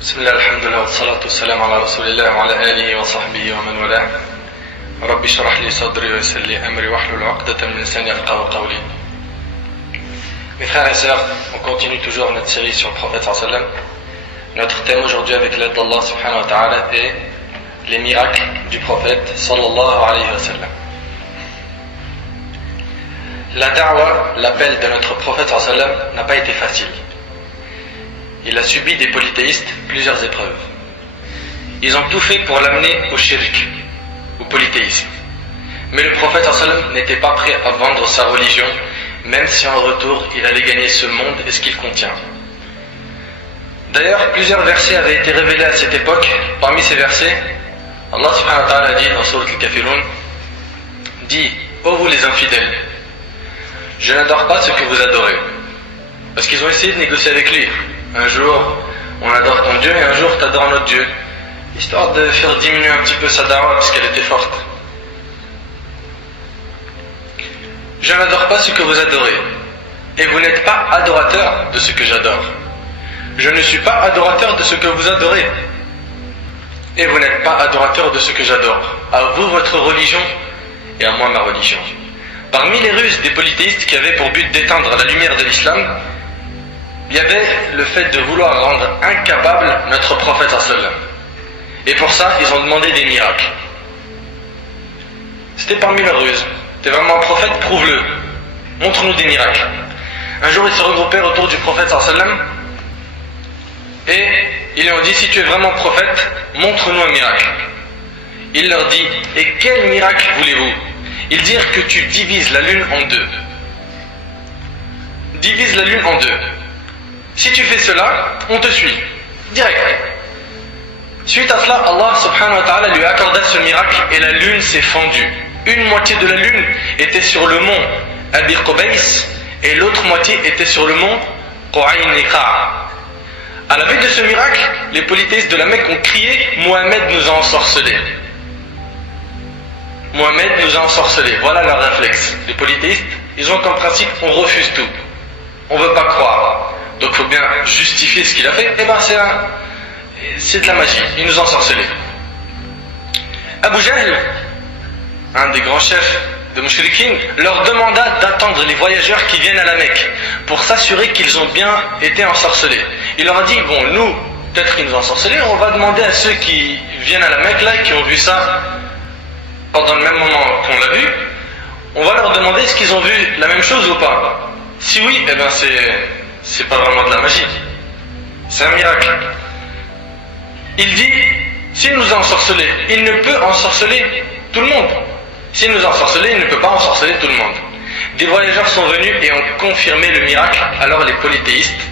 بسم الله الحمد لله والصلاة والسلام على رسول الله وعلى آله وصحبه ومن والاه. رب اشرح لي صدري ويسر لي أمري واحلل عقدة من لساني يفقهوا قولي. Mes frères et sœurs, on continue toujours notre série sur le prophète sallallahu alayhi wa sallam. Notre thème aujourd'hui avec l'aide d'Allah subhanahu wa ta'ala est les miracles du prophète sallallahu alayhi wa sallam. La da'wa, l'appel de notre prophète sallallahu alayhi wa sallam n'a pas été facile. Il a subi des polythéistes plusieurs épreuves. Ils ont tout fait pour l'amener au shirk, au polythéisme. Mais le prophète sallallahu alayhi wa sallam n'était pas prêt à vendre sa religion, même si en retour il allait gagner ce monde et ce qu'il contient. D'ailleurs, plusieurs versets avaient été révélés à cette époque. Parmi ces versets, Allah subhanahu wa ta'ala dit dans Sourate Al-Kafirun, dit: ô vous les infidèles, je n'adore pas ce que vous adorez. Parce qu'ils ont essayé de négocier avec lui. Un jour, on adore ton Dieu et un jour, tu adores notre Dieu. Histoire de faire diminuer un petit peu sa dawa parce qu'elle était forte. Je n'adore pas ce que vous adorez. Et vous n'êtes pas adorateur de ce que j'adore. Je ne suis pas adorateur de ce que vous adorez. Et vous n'êtes pas adorateur de ce que j'adore. À vous votre religion et à moi ma religion. Parmi les ruses des polythéistes qui avaient pour but d'éteindre la lumière de l'islam, il y avait le fait de vouloir rendre incapable notre prophète sallallahu alayhi wa sallam. Et pour ça, ils ont demandé des miracles. C'était parmi leurs ruses. T'es vraiment un prophète, prouve-le. Montre-nous des miracles. Un jour, ils se regroupèrent autour du prophète sallallahu alayhi wa sallam et ils lui ont dit: si tu es vraiment prophète, montre-nous un miracle. Il leur dit: et quel miracle voulez-vous? Ils dirent que tu divises la lune en deux. Divise la lune en deux. Si tu fais cela, on te suit. Direct. Suite à cela, Allah subhanahu wa ta'ala lui accorda ce miracle et la lune s'est fendue. Une moitié de la lune était sur le mont Abi Qubays et l'autre moitié était sur le mont Qu'ayniqa. À la vue de ce miracle, les polythéistes de la Mecque ont crié: Mohammed nous a ensorcelés. Mohammed nous a ensorcelés. Voilà leur réflexe. Les polythéistes, ils ont comme principe: on refuse tout. On ne veut pas croire. Donc il faut bien justifier ce qu'il a fait. Eh bien c'est de la magie. Il nous a ensorcelés. Abu Jahl, un des grands chefs de Mushrikin, leur demanda d'attendre les voyageurs qui viennent à la Mecque pour s'assurer qu'ils ont bien été ensorcelés. Il leur a dit: bon, nous, peut-être qu'ils nous ont ensorcelés, on va demander à ceux qui viennent à la Mecque là, qui ont vu ça pendant le même moment qu'on l'a vu, on va leur demander est-ce qu'ils ont vu la même chose ou pas. Si oui, eh ben c'est pas vraiment de la magie, c'est un miracle. Il dit: s'il nous a ensorcelés, il ne peut ensorceler tout le monde. S'il nous a ensorcelés, il ne peut pas ensorceler tout le monde. Des voyageurs sont venus et ont confirmé le miracle. Alors les polythéistes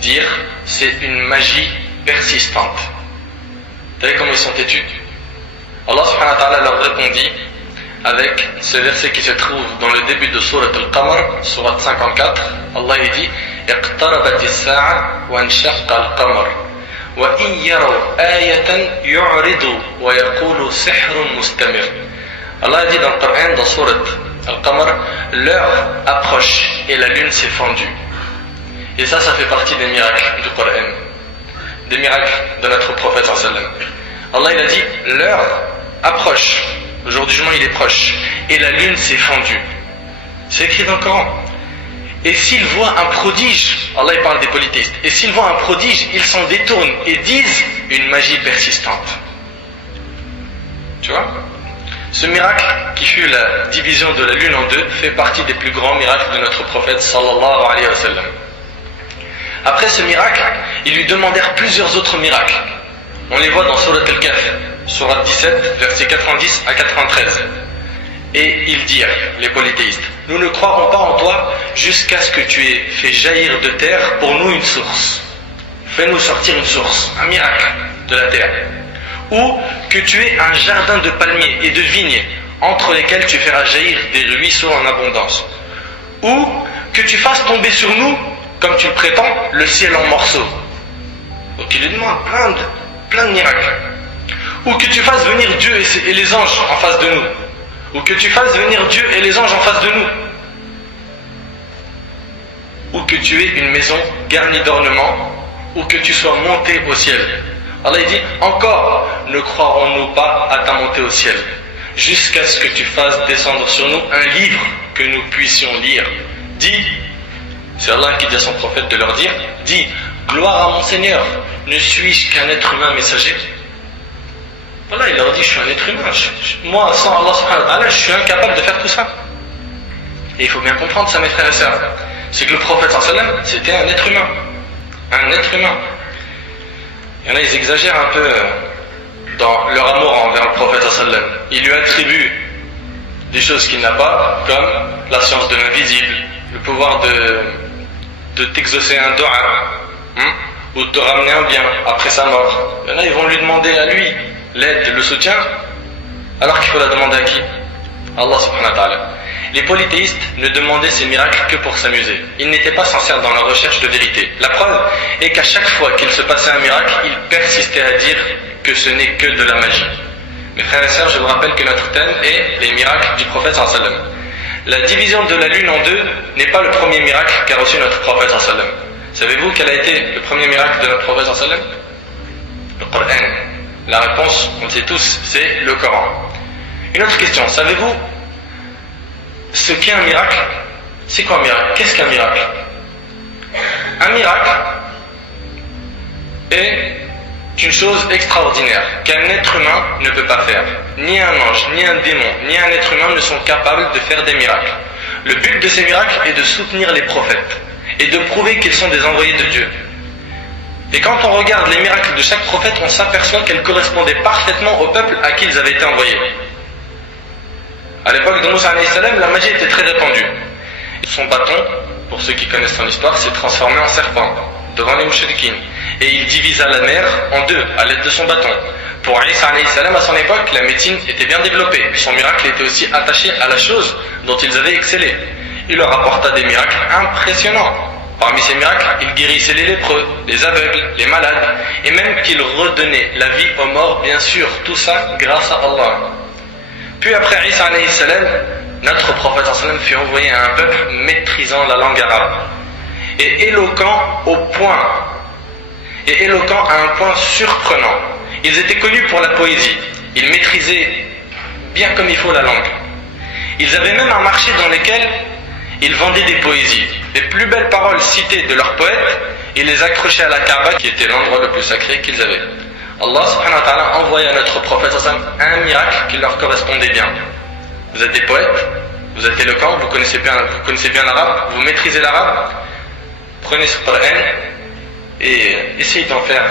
dirent: c'est une magie persistante. Vous savez comment ils sont têtus? Allah subhanahu wa ta'ala leur répondit avec ce verset qui se trouve dans le début de Sourate Al-Qamar, Sourate 54. Allah dit: اقتربت الساعة وانشق القمر وإن يروا آية يعرضوا ويقولوا سحر مستمر. Allah dit dans le Coran, dans Sourate Al-Qamar, l'heure approche et la lune s'est fendue. Et ça fait partie des miracles du Coran, des miracles de notre prophète sallallahu alayhi wa sallam. Allah il a dit: l'heure approche, le jour du jugement il est proche, et la lune s'est fendue. C'est écrit dans le Coran. Et s'ils voient un prodige, Allah il parle des polythéistes, et s'ils voient un prodige, ils s'en détournent et disent une magie persistante. Tu vois? Ce miracle, qui fut la division de la lune en deux, fait partie des plus grands miracles de notre prophète sallallahu alayhi wa sallam. Après ce miracle, ils lui demandèrent plusieurs autres miracles. On les voit dans Sourate Al-Kahf, Sourate 17, versets 90 à 93. Et ils dirent, les polythéistes: nous ne croirons pas en toi jusqu'à ce que tu aies fait jaillir de terre pour nous une source. Fais-nous sortir une source, un miracle de la terre. Ou que tu aies un jardin de palmiers et de vignes entre lesquels tu feras jaillir des ruisseaux en abondance. Ou que tu fasses tomber sur nous, comme tu le prétends, le ciel en morceaux. Donc il lui demande plein de miracles. Ou que tu fasses venir Dieu et les anges en face de nous. Ou que tu fasses venir Dieu et les anges en face de nous. Ou que tu aies une maison garnie d'ornements, ou que tu sois monté au ciel. Allah dit, encore ne croirons-nous pas à ta montée au ciel, jusqu'à ce que tu fasses descendre sur nous un livre que nous puissions lire. Dis, c'est Allah qui dit à son prophète de leur dire, dis, gloire à mon Seigneur, ne suis-je qu'un être humain messager? Voilà, il leur dit, je suis un être humain, moi sans Allah subhanahu wa ta'ala, je suis incapable de faire tout ça. Et il faut bien comprendre ça, mes frères et sœurs, c'est que le prophète sallallahu alayhi wa sallam, c'était un être humain. Un être humain. Il y en a, ils exagèrent un peu dans leur amour envers le prophète sallallahu alayhi wa sallam. Ils lui attribuent des choses qu'il n'a pas, comme la science de l'invisible, le pouvoir de t'exaucer un do'a, ou de te ramener un bien après sa mort. Il y en a, ils vont lui demander à lui l'aide, le soutien, alors qu'il faut la demander à qui? Allah subhanahu wa ta'ala. Les polythéistes ne demandaient ces miracles que pour s'amuser. Ils n'étaient pas sincères dans la recherche de vérité. La preuve est qu'à chaque fois qu'il se passait un miracle, ils persistaient à dire que ce n'est que de la magie. Mes frères et sœurs, je vous rappelle que notre thème est les miracles du prophète sallallahu alayhi wa sallam. La division de la lune en deux n'est pas le premier miracle qu'a reçu notre prophète sallallahu alayhi wa sallam. Savez-vous quel a été le premier miracle de notre prophète sallallahu alayhi wa sallam? Le Coran. La réponse, on le sait tous, c'est le Coran. Une autre question, savez-vous ce qu'est un miracle? C'est quoi un miracle? Qu'est-ce qu'un miracle? Un miracle est une chose extraordinaire qu'un être humain ne peut pas faire. Ni un ange, ni un démon, ni un être humain ne sont capables de faire des miracles. Le but de ces miracles est de soutenir les prophètes et de prouver qu'ils sont des envoyés de Dieu. Et quand on regarde les miracles de chaque prophète, on s'aperçoit qu'elles correspondaient parfaitement au peuple à qui ils avaient été envoyés. À l'époque de Moussa alayhi salam, la magie était très répandue. Son bâton, pour ceux qui connaissent son histoire, s'est transformé en serpent devant les mouchriquines. Et il divisa la mer en deux à l'aide de son bâton. Pour Isa alayhi salam, à son époque, la médecine était bien développée. Son miracle était aussi attaché à la chose dont ils avaient excellé. Il leur apporta des miracles impressionnants. Parmi ces miracles, il guérissait les lépreux, les aveugles, les malades, et même qu'il redonnait la vie aux morts, bien sûr, tout ça grâce à Allah. Puis après Isa alayhi salam, notre prophète sallallahu alayhi wa sallam fut envoyé à un peuple maîtrisant la langue arabe et éloquent à un point surprenant. Ils étaient connus pour la poésie, ils maîtrisaient bien comme il faut la langue. Ils avaient même un marché dans lequel ils vendaient des poésies. Les plus belles paroles citées de leurs poètes, ils les accrochaient à la Kaaba, qui était l'endroit le plus sacré qu'ils avaient. Allah subhanahu wa ta'ala envoya à notre prophète un miracle qui leur correspondait bien. Vous êtes des poètes, vous êtes éloquents, vous connaissez bien l'arabe, vous maîtrisez l'arabe, prenez ce Coran et essayez d'en faire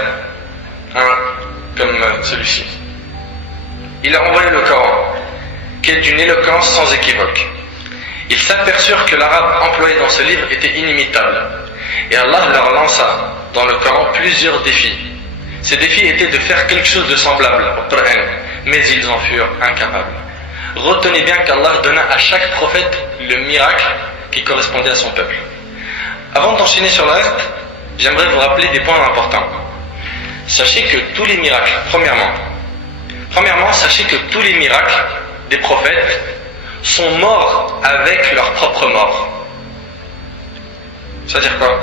un comme celui-ci. Il a envoyé le Coran, qui est d'une éloquence sans équivoque. Ils s'aperçurent que l'arabe employé dans ce livre était inimitable. Et Allah leur lança dans le Coran plusieurs défis. Ces défis étaient de faire quelque chose de semblable au Coran, mais ils en furent incapables. Retenez bien qu'Allah donna à chaque prophète le miracle qui correspondait à son peuple. Avant d'enchaîner sur le reste, j'aimerais vous rappeler des points importants. Sachez que tous les miracles, premièrement, sachez que tous les miracles des prophètes sont morts avec leur propre mort. C'est-à-dire quoi?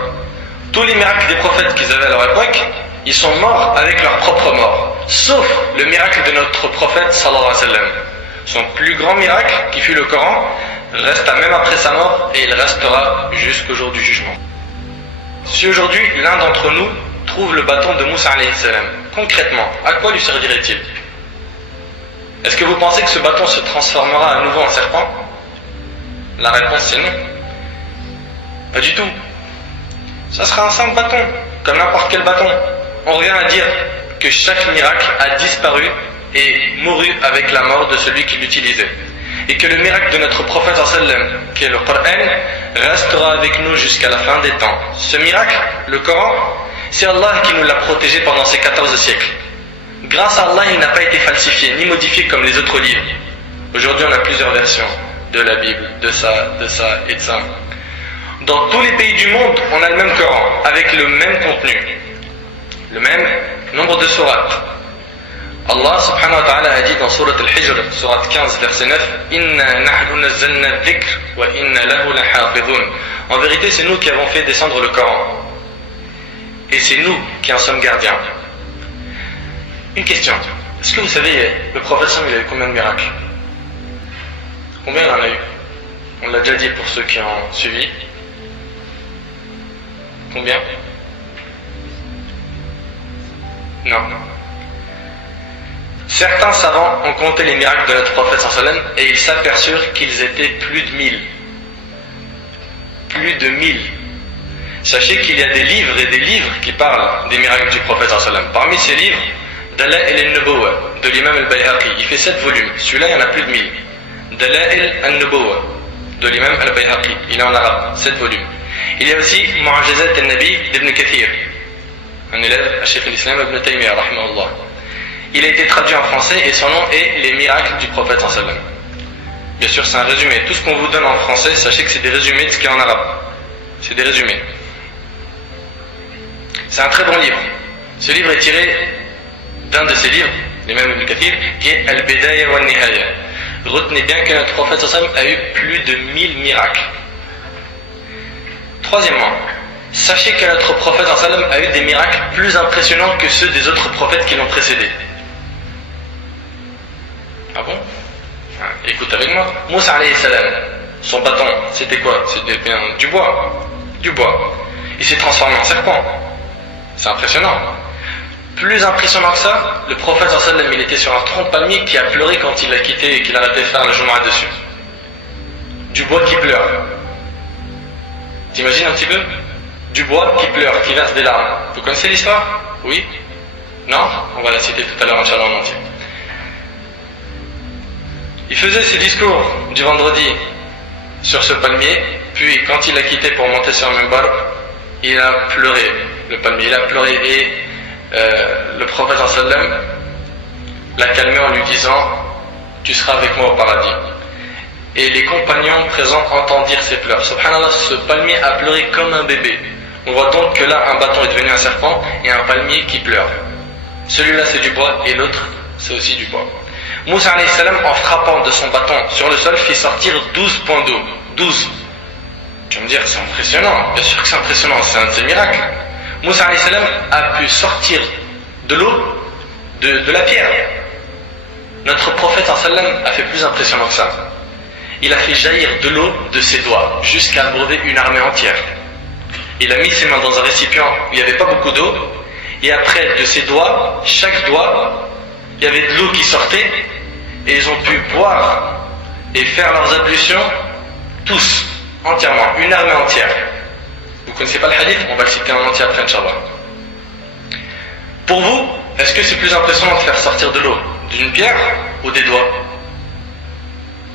Tous les miracles des prophètes qu'ils avaient à leur époque, ils sont morts avec leur propre mort. Sauf le miracle de notre prophète sallallahu alayhi wa sallam. Son plus grand miracle, qui fut le Coran, resta même après sa mort et il restera jusqu'au jour du jugement. Si aujourd'hui l'un d'entre nous trouve le bâton de Moussa alayhi salam, concrètement, à quoi lui servirait-il? Est-ce que vous pensez que ce bâton se transformera à nouveau en serpent? La réponse c'est non. Pas du tout. Ça sera un simple bâton, comme n'importe quel bâton. On revient à dire que chaque miracle a disparu et mouru avec la mort de celui qui l'utilisait. Et que le miracle de notre prophète sallam, qui est le Coran, restera avec nous jusqu'à la fin des temps. Ce miracle, le Coran, c'est Allah qui nous l'a protégé pendant ces 14 siècles. Grâce à Allah, il n'a pas été falsifié, ni modifié comme les autres livres. Aujourd'hui, on a plusieurs versions de la Bible, de ça et de ça. Dans tous les pays du monde, on a le même Coran, avec le même contenu, le même nombre de sourates. Allah subhanahu wa ta'ala a dit dans sourate Al-Hijr, sourate 15, verset 9, Inna nahnu nazzalna dhikr wa inna lahu lahafidhun. En vérité, c'est nous qui avons fait descendre le Coran. Et c'est nous qui en sommes gardiens. Une question. Est-ce que vous savez, le prophète il a eu combien de miracles? Combien il en a eu? On l'a déjà dit pour ceux qui ont suivi. Combien? Non. Certains savants ont compté les miracles de notre prophète sallam et ils s'aperçurent qu'ils étaient plus de 1000. Plus de 1000. Sachez qu'il y a des livres et des livres qui parlent des miracles du prophète sallam. Parmi ces livres, Dala'il al-Nubuwwa de l'imam al-Bayhaqi, il fait 7 volumes. Celui-là, il y en a plus de 1000. Dala'il al-Nubuwwa de l'imam al-Bayhaqi, il est en arabe, 7 volumes. Il y a aussi Mu'jizat al-Nabi d'Ibn Kathir, un élève à Cheikh al-Islam Ibn Taymiyyah, rahimahullah. Il a été traduit en français et son nom est Les miracles du prophète sallam. Bien sûr, c'est un résumé. Tout ce qu'on vous donne en français, sachez que c'est des résumés de ce qui est en arabe. C'est des résumés. C'est un très bon livre. Ce livre est tiré d'un de ces livres, l'imam Ibn Kathir, qui est Al-Bidaya wa Nihaya. Retenez bien que notre prophète sallam a eu plus de 1000 miracles. Troisièmement, sachez que notre prophète sallam a eu des miracles plus impressionnants que ceux des autres prophètes qui l'ont précédé. Ah bon? Écoute avec moi. Moussa alayhi salam, son bâton, c'était quoi? C'était bien du bois. Du bois. Il s'est transformé en serpent. C'est impressionnant. Plus impressionnant que ça, le prophète sallam, il était sur un tronc de palmier qui a pleuré quand il l'a quitté et qu'il a arrêté de faire le Jumu'ah dessus. Du bois qui pleure. T'imagines un petit peu? Du bois qui pleure, qui verse des larmes. Vous connaissez l'histoire? Oui? Non? On va la citer tout à l'heure, Inch'Allah, en entier. Il faisait ses discours du vendredi sur ce palmier, puis quand il l'a quitté pour monter sur un minbar, il a pleuré, le palmier, il a pleuré et le prophète sallam l'a calmé en lui disant « Tu seras avec moi au paradis ». Et les compagnons présents entendirent ses pleurs. Subhanallah, ce palmier a pleuré comme un bébé. On voit donc que là, un bâton est devenu un serpent et un palmier qui pleure. Celui-là c'est du bois et l'autre c'est aussi du bois. Moussa alayhi salam, en frappant de son bâton sur le sol, fit sortir 12 points d'eau. 12. Tu vas me dire, c'est impressionnant. Bien sûr que c'est impressionnant, c'est un de ces miracles. Moussa alayhi salam a pu sortir de l'eau de la pierre. Notre prophète sallam a fait plus impressionnant que ça. Il a fait jaillir de l'eau de ses doigts jusqu'à abreuver une armée entière. Il a mis ses mains dans un récipient où il n'y avait pas beaucoup d'eau, et après de ses doigts, chaque doigt, il y avait de l'eau qui sortait, et ils ont pu boire et faire leurs ablutions tous, entièrement, une armée entière. Vous ne connaissez pas le hadith? On va le citer en entier après, Inch'Allah. Pour vous, est-ce que c'est plus impressionnant de faire sortir de l'eau d'une pierre ou des doigts?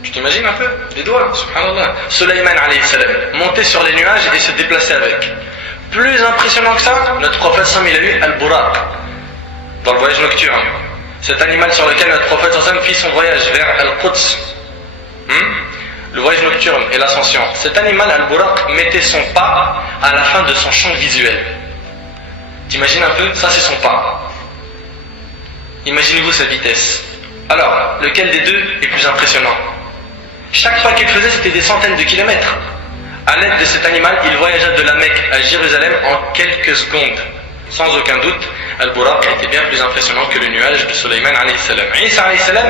Tu t'imagines un peu? Des doigts, subhanallah. Sulayman alayhi salam, monter sur les nuages et se déplacer avec. Plus impressionnant que ça, notre prophète il a eu Al-Buraq, dans le voyage nocturne. Cet animal sur lequel notre prophète fit son voyage vers Al-Quds. Le voyage nocturne et l'ascension. Cet animal, Al-Buraq, mettait son pas à la fin de son champ visuel. T'imagines un peu? Ça c'est son pas. Imaginez-vous sa vitesse. Alors, lequel des deux est plus impressionnant? Chaque pas qu'il faisait, c'était des centaines de kilomètres. À l'aide de cet animal, il voyagea de la Mecque à Jérusalem en quelques secondes. Sans aucun doute, Al-Buraq était bien plus impressionnant que le nuage de Sulayman alayhi salam. Isa alayhi salam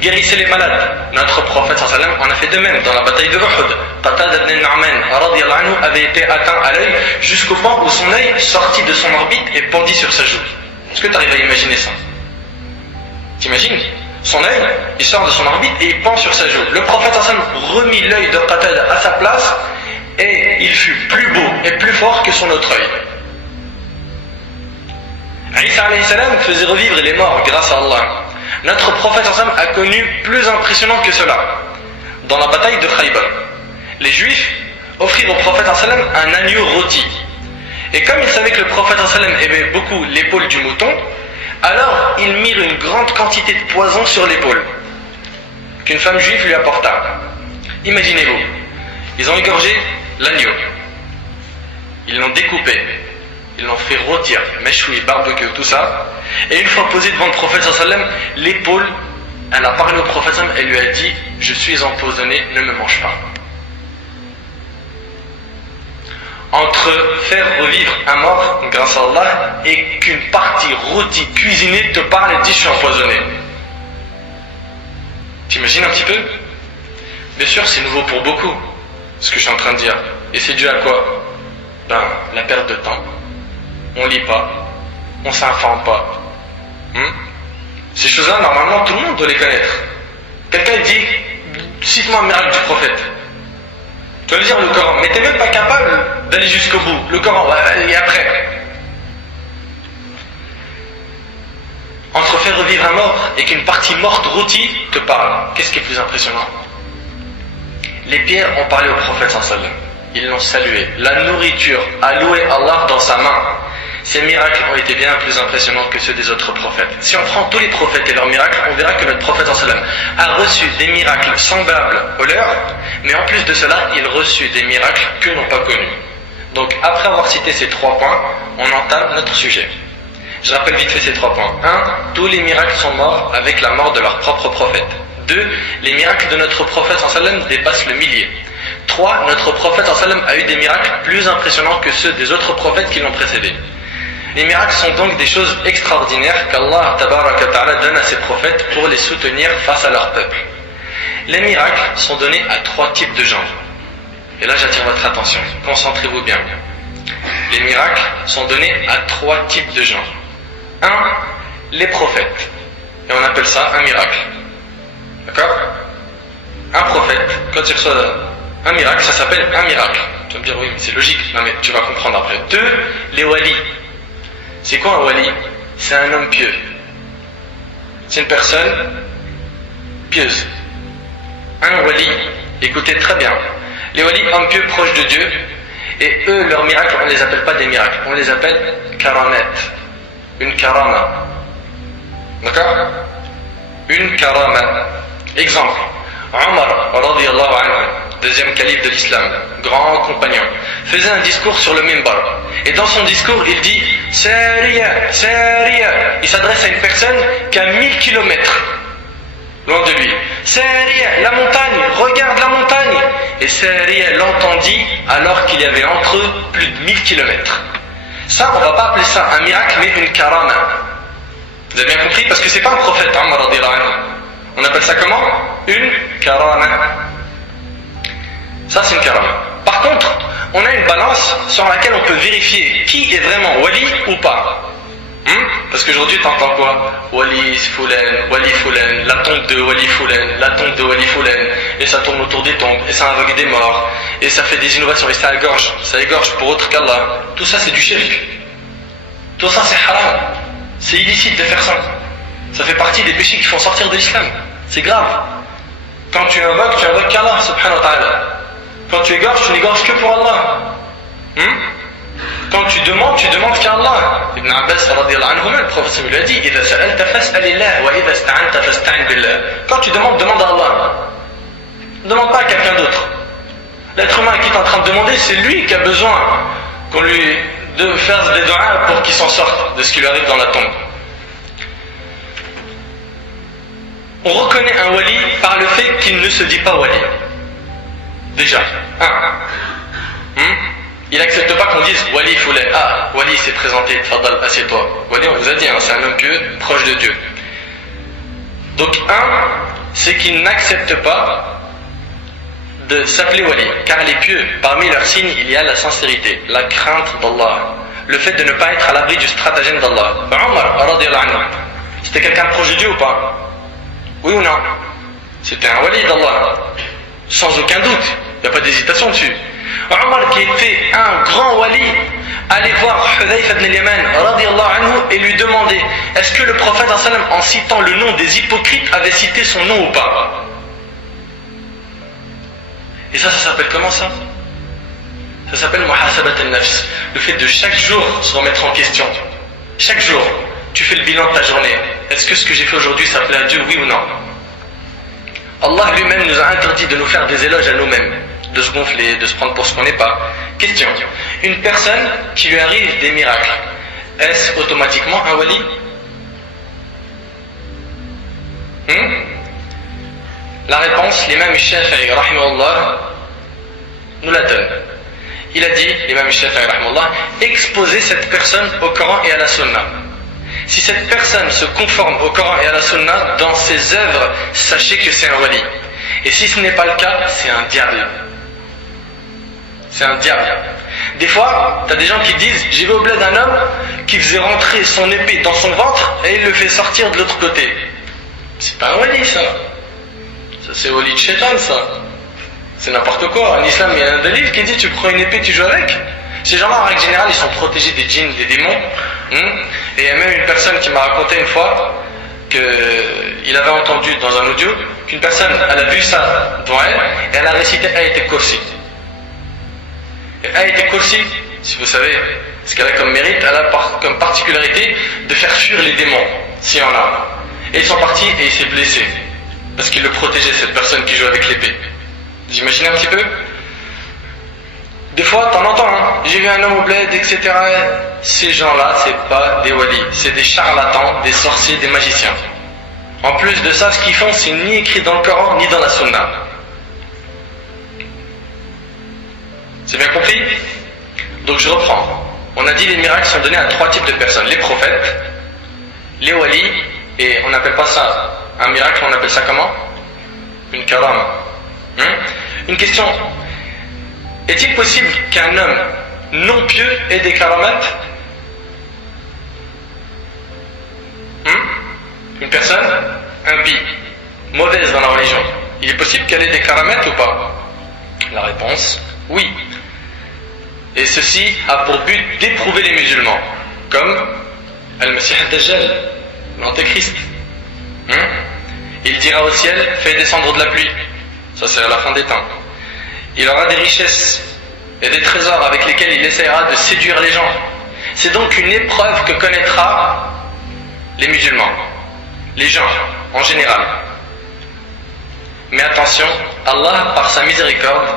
guérissait les malades. Notre prophète sallallahu alayhi wa sallam en a fait de même dans la bataille de Uhud. Qatada ibn Nu'man radiyallahu anhu avait été atteint à l'œil jusqu'au point où son œil sortit de son orbite et pendit sur sa joue. Est-ce que tu arrives à imaginer ça? T'imagines? Son œil, il sort de son orbite et il pend sur sa joue. Le prophète sallallahu alayhi wa sallam remit l'œil de Qatada à sa place et il fut plus beau et plus fort que son autre œil. Isa alayhi salam faisait revivre les morts grâce à Allah. Notre prophète sallam a connu plus impressionnant que cela. Dans la bataille de Khaybar, les juifs offrirent au prophète sallam un agneau rôti. Et comme ils savaient que le prophète sallam aimait beaucoup l'épaule du mouton, alors ils mirent une grande quantité de poison sur l'épaule qu'une femme juive lui apporta. Imaginez-vous, ils ont égorgé l'agneau, ils l'ont découpé, ils l'ont fait rôtir, méchoui, barbecue, tout ça. Et une fois posé devant le prophète sallam, l'épaule, elle a parlé au prophète sallam, elle lui a dit « Je suis empoisonné, ne me mange pas ». entre faire revivre un mort, grâce à Allah, et qu'une partie rôtie, cuisinée te parle et dit je suis empoisonné. T'imagines un petit peu? Bien sûr, c'est nouveau pour beaucoup, ce que je suis en train de dire. Et c'est dû à quoi? La perte de temps. On lit pas, on s'informe pas. Ces choses-là, normalement, tout le monde doit les connaître. Quelqu'un dit, cite-moi un miracle du prophète. Tu vas lui dire le Coran, mais t'es même pas capable d'aller jusqu'au bout. Le Coran, et après. Entre faire revivre un mort et qu'une partie morte rôtie te parle, qu'est-ce qui est plus impressionnant? Les pierres ont parlé au prophète sallallahu alayhi wa sallam. Ils l'ont salué. La nourriture a loué Allah dans sa main. Ces miracles ont été bien plus impressionnants que ceux des autres prophètes. Si on prend tous les prophètes et leurs miracles, on verra que notre prophète sallallahu alayhi wa sallam a reçu des miracles semblables aux leurs, mais en plus de cela, il reçut des miracles qu'eux n'ont pas connus. Donc après avoir cité ces 3 points, on entame notre sujet. Je rappelle vite fait ces 3 points. 1. Tous les miracles sont morts avec la mort de leur propre prophète. 2. Les miracles de notre prophète sallallahu alayhi wa sallam dépassent le millier. 3. Notre prophète sallallahu alayhi wa sallam a eu des miracles plus impressionnants que ceux des autres prophètes qui l'ont précédé. Les miracles sont donc des choses extraordinaires qu'Allah tabaraka wa ta'ala donne à ses prophètes pour les soutenir face à leur peuple. Les miracles sont donnés à 3 types de gens. Et là j'attire votre attention, concentrez-vous bien. Les miracles sont donnés à 3 types de gens. 1. Les prophètes. Et on appelle ça un miracle. D'accord? Un prophète, quand il reçoit un miracle, ça s'appelle un miracle. Tu vas me dire oui, mais c'est logique. Non mais tu vas comprendre après. 2. Les walis. C'est quoi un wali? C'est un homme pieux. C'est une personne pieuse. Un wali, écoutez très bien. Les walis, hommes pieux proches de Dieu, et eux, leurs miracles, on ne les appelle pas des miracles, on les appelle karamat. Une karama. D'accord? Une karama. Exemple. Omar, radiyallahu anhu, deuxième calife de l'islam, grand compagnon, faisait un discours sur le minbar. Et dans son discours, il dit Sariya, Sariya. Il s'adresse à une personne qui a 1000 km loin de lui. Sariya, la montagne, regarde la montagne. Et Sariya l'entendit alors qu'il y avait entre eux plus de 1000 km. Ça, on ne va pas appeler ça un miracle, mais une karama. Vous avez bien compris? Parce que c'est pas un prophète, hein, radiyallahu anhu. On appelle ça comment? Une karama. Ça, c'est une karama. Par contre, on a une balance sur laquelle on peut vérifier qui est vraiment wali ou pas. Parce qu'aujourd'hui, tu entends quoi? Wali Foulen, la tombe de Wali Foulen, la tombe de Wali Foulen, et ça tourne autour des tombes, et ça invoque des morts, et ça fait des innovations, et ça égorge pour autre qu'Allah. Tout ça, c'est du shirk. Tout ça, c'est haram. C'est illicite de faire ça. Ça fait partie des péchés qui font sortir de l'islam. C'est grave. Quand tu invoques qu'Allah, subhanahu wa ta'ala. Quand tu n'égorges que pour Allah. Quand tu demandes qu'à Allah. Ibn Abbas radiyallahu anhu, le prophète lui a dit إِذَا سَأَلْتَ فَاسْأَلِ اللَّهِ وَإِذَا اسْتَعَنْتَ فَاسْتَعِنْ بِاللَّهِ. Quand tu demande à Allah. Ne demande pas à quelqu'un d'autre. L'être humain qui est en train de demander, c'est lui qui a besoin qu'on lui fasse des doigts pour qu'il s'en sorte de ce qui lui arrive dans la tombe. On reconnaît un wali par le fait qu'il ne se dit pas wali. Déjà, il n'accepte pas qu'on dise wali foulen. Ah, wali s'est présenté, fadal, assieds-toi. Wali, on vous a dit, c'est un homme pieux, proche de Dieu. Donc, c'est qu'il n'accepte pas de s'appeler wali, car les pieux, parmi leurs signes, il y a la sincérité, la crainte d'Allah, le fait de ne pas être à l'abri du stratagème d'Allah. Omar, radiyallahu anhu, c'était quelqu'un de proche de Dieu ou pas? Oui ou non? C'était un wali d'Allah, sans aucun doute, il n'y a pas d'hésitation dessus. Omar, qui était un grand wali, allait voir Hudayfa ibn al-Yaman radiyallahu anhu et lui demander est-ce que le prophète sallam, en citant le nom des hypocrites, avait cité son nom ou pas? Et ça s'appelle comment ça? Ça s'appelle muhasabat al-nafs, le fait de chaque jour se remettre en question. Chaque jour, tu fais le bilan de ta journée. Est-ce que ce que j'ai fait aujourd'hui, ça plaît à Dieu, oui ou non? Allah lui-même nous a interdit de nous faire des éloges à nous-mêmes, de se gonfler, de se prendre pour ce qu'on n'est pas. Question. Une personne qui lui arrive des miracles, est-ce automatiquement un wali? La réponse, l'imam Shafi'i, rahimahullah, nous la donne. il a dit, l'imam Shafi'i rahmallah, exposer cette personne au Coran et à la Sunna. Si cette personne se conforme au Coran et à la Sunna, dans ses œuvres, sachez que c'est un wali. Et si ce n'est pas le cas, c'est un diable. C'est un diable. Des fois, tu as des gens qui disent, j'ai vu au bled d'un homme qui faisait rentrer son épée dans son ventre et il le fait sortir de l'autre côté. C'est pas un wali, ça. Ça, c'est wali de shaitan, ça. C'est n'importe quoi. En islam, il y a un dalil qui dit, tu prends une épée, tu joues avec. Ces gens-là, en règle générale, ils sont protégés des djinns, des démons. Et il y a même une personne qui m'a raconté une fois qu'il avait entendu dans un audio qu'une personne, elle a vu ça devant elle et elle a récité Ayat al-Kursi. Et Ayat al-Kursi, si vous savez ce qu'elle a comme mérite, elle a comme particularité de faire fuir les démons, s'il y en a. Et ils sont partis et il s'est blessé parce qu'il le protégeait, cette personne qui joue avec l'épée. Vous imaginez un petit peu? Des fois, t'en entends, hein. J'ai vu un homme au bled, etc. Ces gens-là, c'est pas des walis, c'est des charlatans, des sorciers, des magiciens. En plus de ça, ce qu'ils font, c'est ni écrit dans le Coran, ni dans la Sunna. C'est bien compris? Donc je reprends. On a dit les miracles sont donnés à 3 types de personnes. Les prophètes, les walis, et on n'appelle pas ça un miracle, on appelle ça comment? Une karama. Une question. Est-il possible qu'un homme non pieux ait des karamates? Une personne impie, mauvaise dans la religion, il est possible qu'elle ait des karamates ou pas? La réponse, oui. Et ceci a pour but d'éprouver les musulmans, comme Al-Masih al-Dajjal, l'Antéchrist. Il dira au ciel, fais descendre de la pluie. Ça, c'est à la fin des temps. Il aura des richesses et des trésors avec lesquels il essaiera de séduire les gens. C'est donc une épreuve que connaîtra les musulmans, les gens en général. Mais attention, Allah, par sa miséricorde,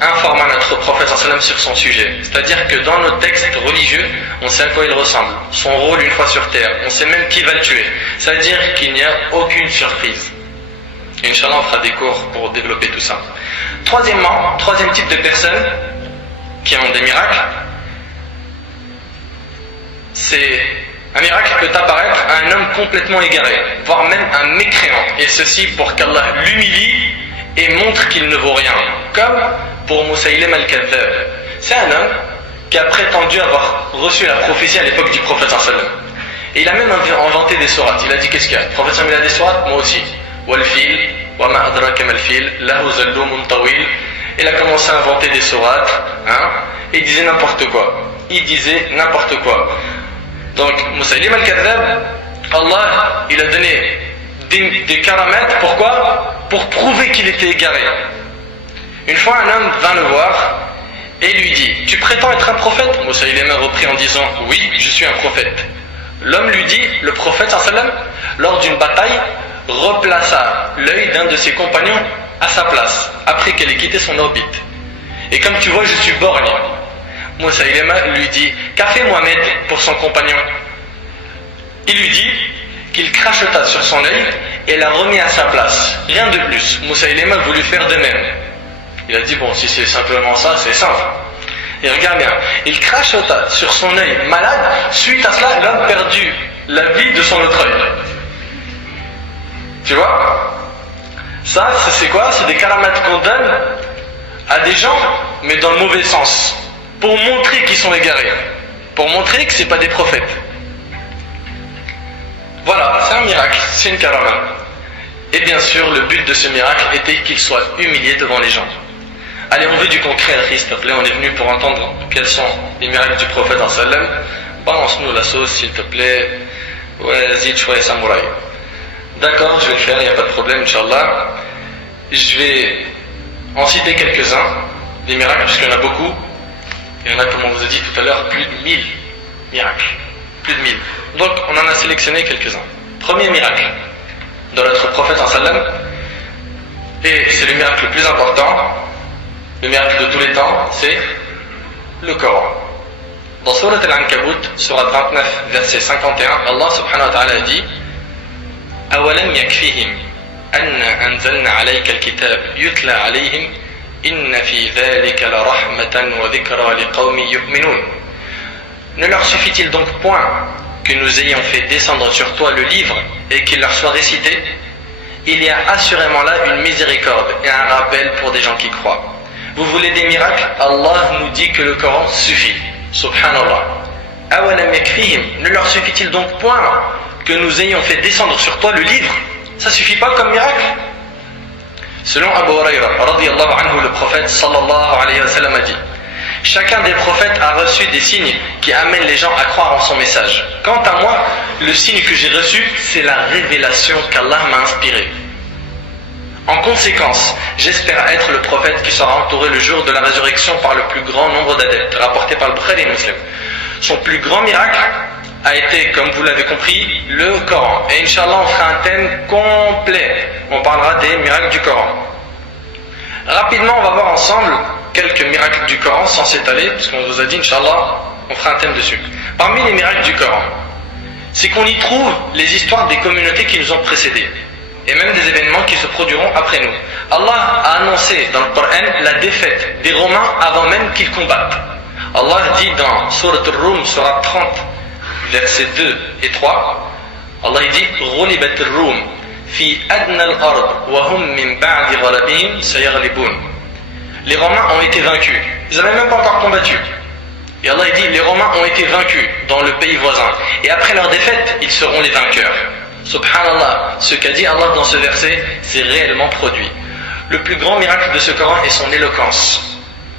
informa notre prophète sallam sur son sujet. C'est-à-dire que dans nos textes religieux, on sait à quoi il ressemble, son rôle une fois sur terre, on sait même qui va le tuer. C'est-à-dire qu'il n'y a aucune surprise. Inch'Allah, on fera des cours pour développer tout ça. Troisièmement, troisième type de personnes qui ont des miracles, c'est un miracle qui peut apparaître à un homme complètement égaré, voire même un mécréant, et ceci pour qu'Allah l'humilie et montre qu'il ne vaut rien, comme pour Moussaïlem al-Kadhab. C'est un homme qui a prétendu avoir reçu la prophétie à l'époque du prophète sallam. Et il a même inventé des sourates. Il a dit, qu'est-ce qu'il y a? Le prophète sallam, il a des sourates, moi aussi. Wal-fil, wa ma adraka mal-fil, lahu zallumun tawil. Il a commencé à inventer des sourates, et il disait n'importe quoi. Il disait n'importe quoi. Donc, Moussaïlem al-Kadhab, Allah, il a donné des karamats, pourquoi? Pour prouver qu'il était égaré. Une fois, un homme vint le voir et lui dit, tu prétends être un prophète? Moussaïlem a repris en disant, oui, je suis un prophète. L'homme lui dit, le prophète sallam, lors d'une bataille, replaça l'œil d'un de ses compagnons à sa place, après qu'elle ait quitté son orbite. Et comme tu vois, je suis borgne. Moussaïlem lui dit, qu'a fait Mohamed pour son compagnon? Il lui dit qu'il cracheta sur son œil et l'a remis à sa place. Rien de plus. Moussaïlem a voulu faire de même. Il a dit, bon, si c'est simplement ça, c'est simple. Et regarde bien, il cracheta sur son œil malade. Suite à cela, l'homme perdu la vie de son autre œil. Tu vois? Ça, c'est quoi? C'est des karamates qu'on donne à des gens, mais dans le mauvais sens, pour montrer qu'ils sont égarés, pour montrer que c'est pas des prophètes. Voilà, c'est un miracle, c'est une karama. Et bien sûr, le but de ce miracle était qu'il soit humilié devant les gens. Allez, on veut du concret, s'il te plaît. On est venu pour entendre quels sont les miracles du prophète sallam. Balance-nous la sauce, s'il te plaît. Ouais, zid choix samouraï. D'accord, je vais le faire, il n'y a pas de problème, Inch'Allah. Je vais en citer quelques-uns, des miracles, puisqu'il y en a beaucoup. Il y en a, comme on vous a dit tout à l'heure, plus de 1000 miracles. Plus de 1000. Donc, on en a sélectionné quelques-uns. Premier miracle de notre prophète sallam, et c'est le miracle le plus important, le miracle de tous les temps, c'est le Coran. Dans Surat Al-Ankabut, Surat 29, verset 51, Allah subhanahu wa ta'ala dit أَوَلَمْ يَكْفِهِمْ أَنَّا أَنزَلْنَا عَلَيْكَ الْكِتَابَ يُتْلَى عَلَيْهِمْ Inna fi dhalika la rahmatan wa dhikra liqawmin yu'minun. Ne leur suffit-il donc point que nous ayons fait descendre sur toi le livre et qu'il leur soit récité? Il y a assurément là une miséricorde et un rappel pour des gens qui croient. Vous voulez des miracles? Allah nous dit que le Coran suffit. Subhanallah. Awalam yakfihim. Ne leur suffit-il donc point que nous ayons fait descendre sur toi le livre? Ça suffit pas comme miracle? Selon Abu Huraira, radiyallahu anhu, le prophète sallallahu alayhi wa sallam a dit: chacun des prophètes a reçu des signes qui amènent les gens à croire en son message. Quant à moi, le signe que j'ai reçu, c'est la révélation qu'Allah m'a inspirée. En conséquence, j'espère être le prophète qui sera entouré le jour de la résurrection par le plus grand nombre d'adeptes, rapporté par le Bukhari et Muslim. Son plus grand miracle a été, comme vous l'avez compris, le Coran. Et Inch'Allah, on fera un thème complet. On parlera des miracles du Coran. Rapidement, on va voir ensemble quelques miracles du Coran sans s'étaler, parce qu'on vous a dit, Inch'Allah, on fera un thème dessus. Parmi les miracles du Coran, c'est qu'on y trouve les histoires des communautés qui nous ont précédés, et même des événements qui se produiront après nous. Allah a annoncé dans le Coran la défaite des Romains avant même qu'ils combattent. Allah dit dans Surat al-Rum, Surat 30, versets 2 et 3, Allah dit: Ghulibat al-Rum fi adna al-ard wa hum min ba'di ghalabihim sayaghlibun. Les Romains ont été vaincus. Ils n'avaient même pas encore combattu. Et Allah dit: les Romains ont été vaincus dans le pays voisin. Et après leur défaite, ils seront les vainqueurs. Subhanallah, ce qu'a dit Allah dans ce verset, c'est réellement produit. Le plus grand miracle de ce Coran est son éloquence.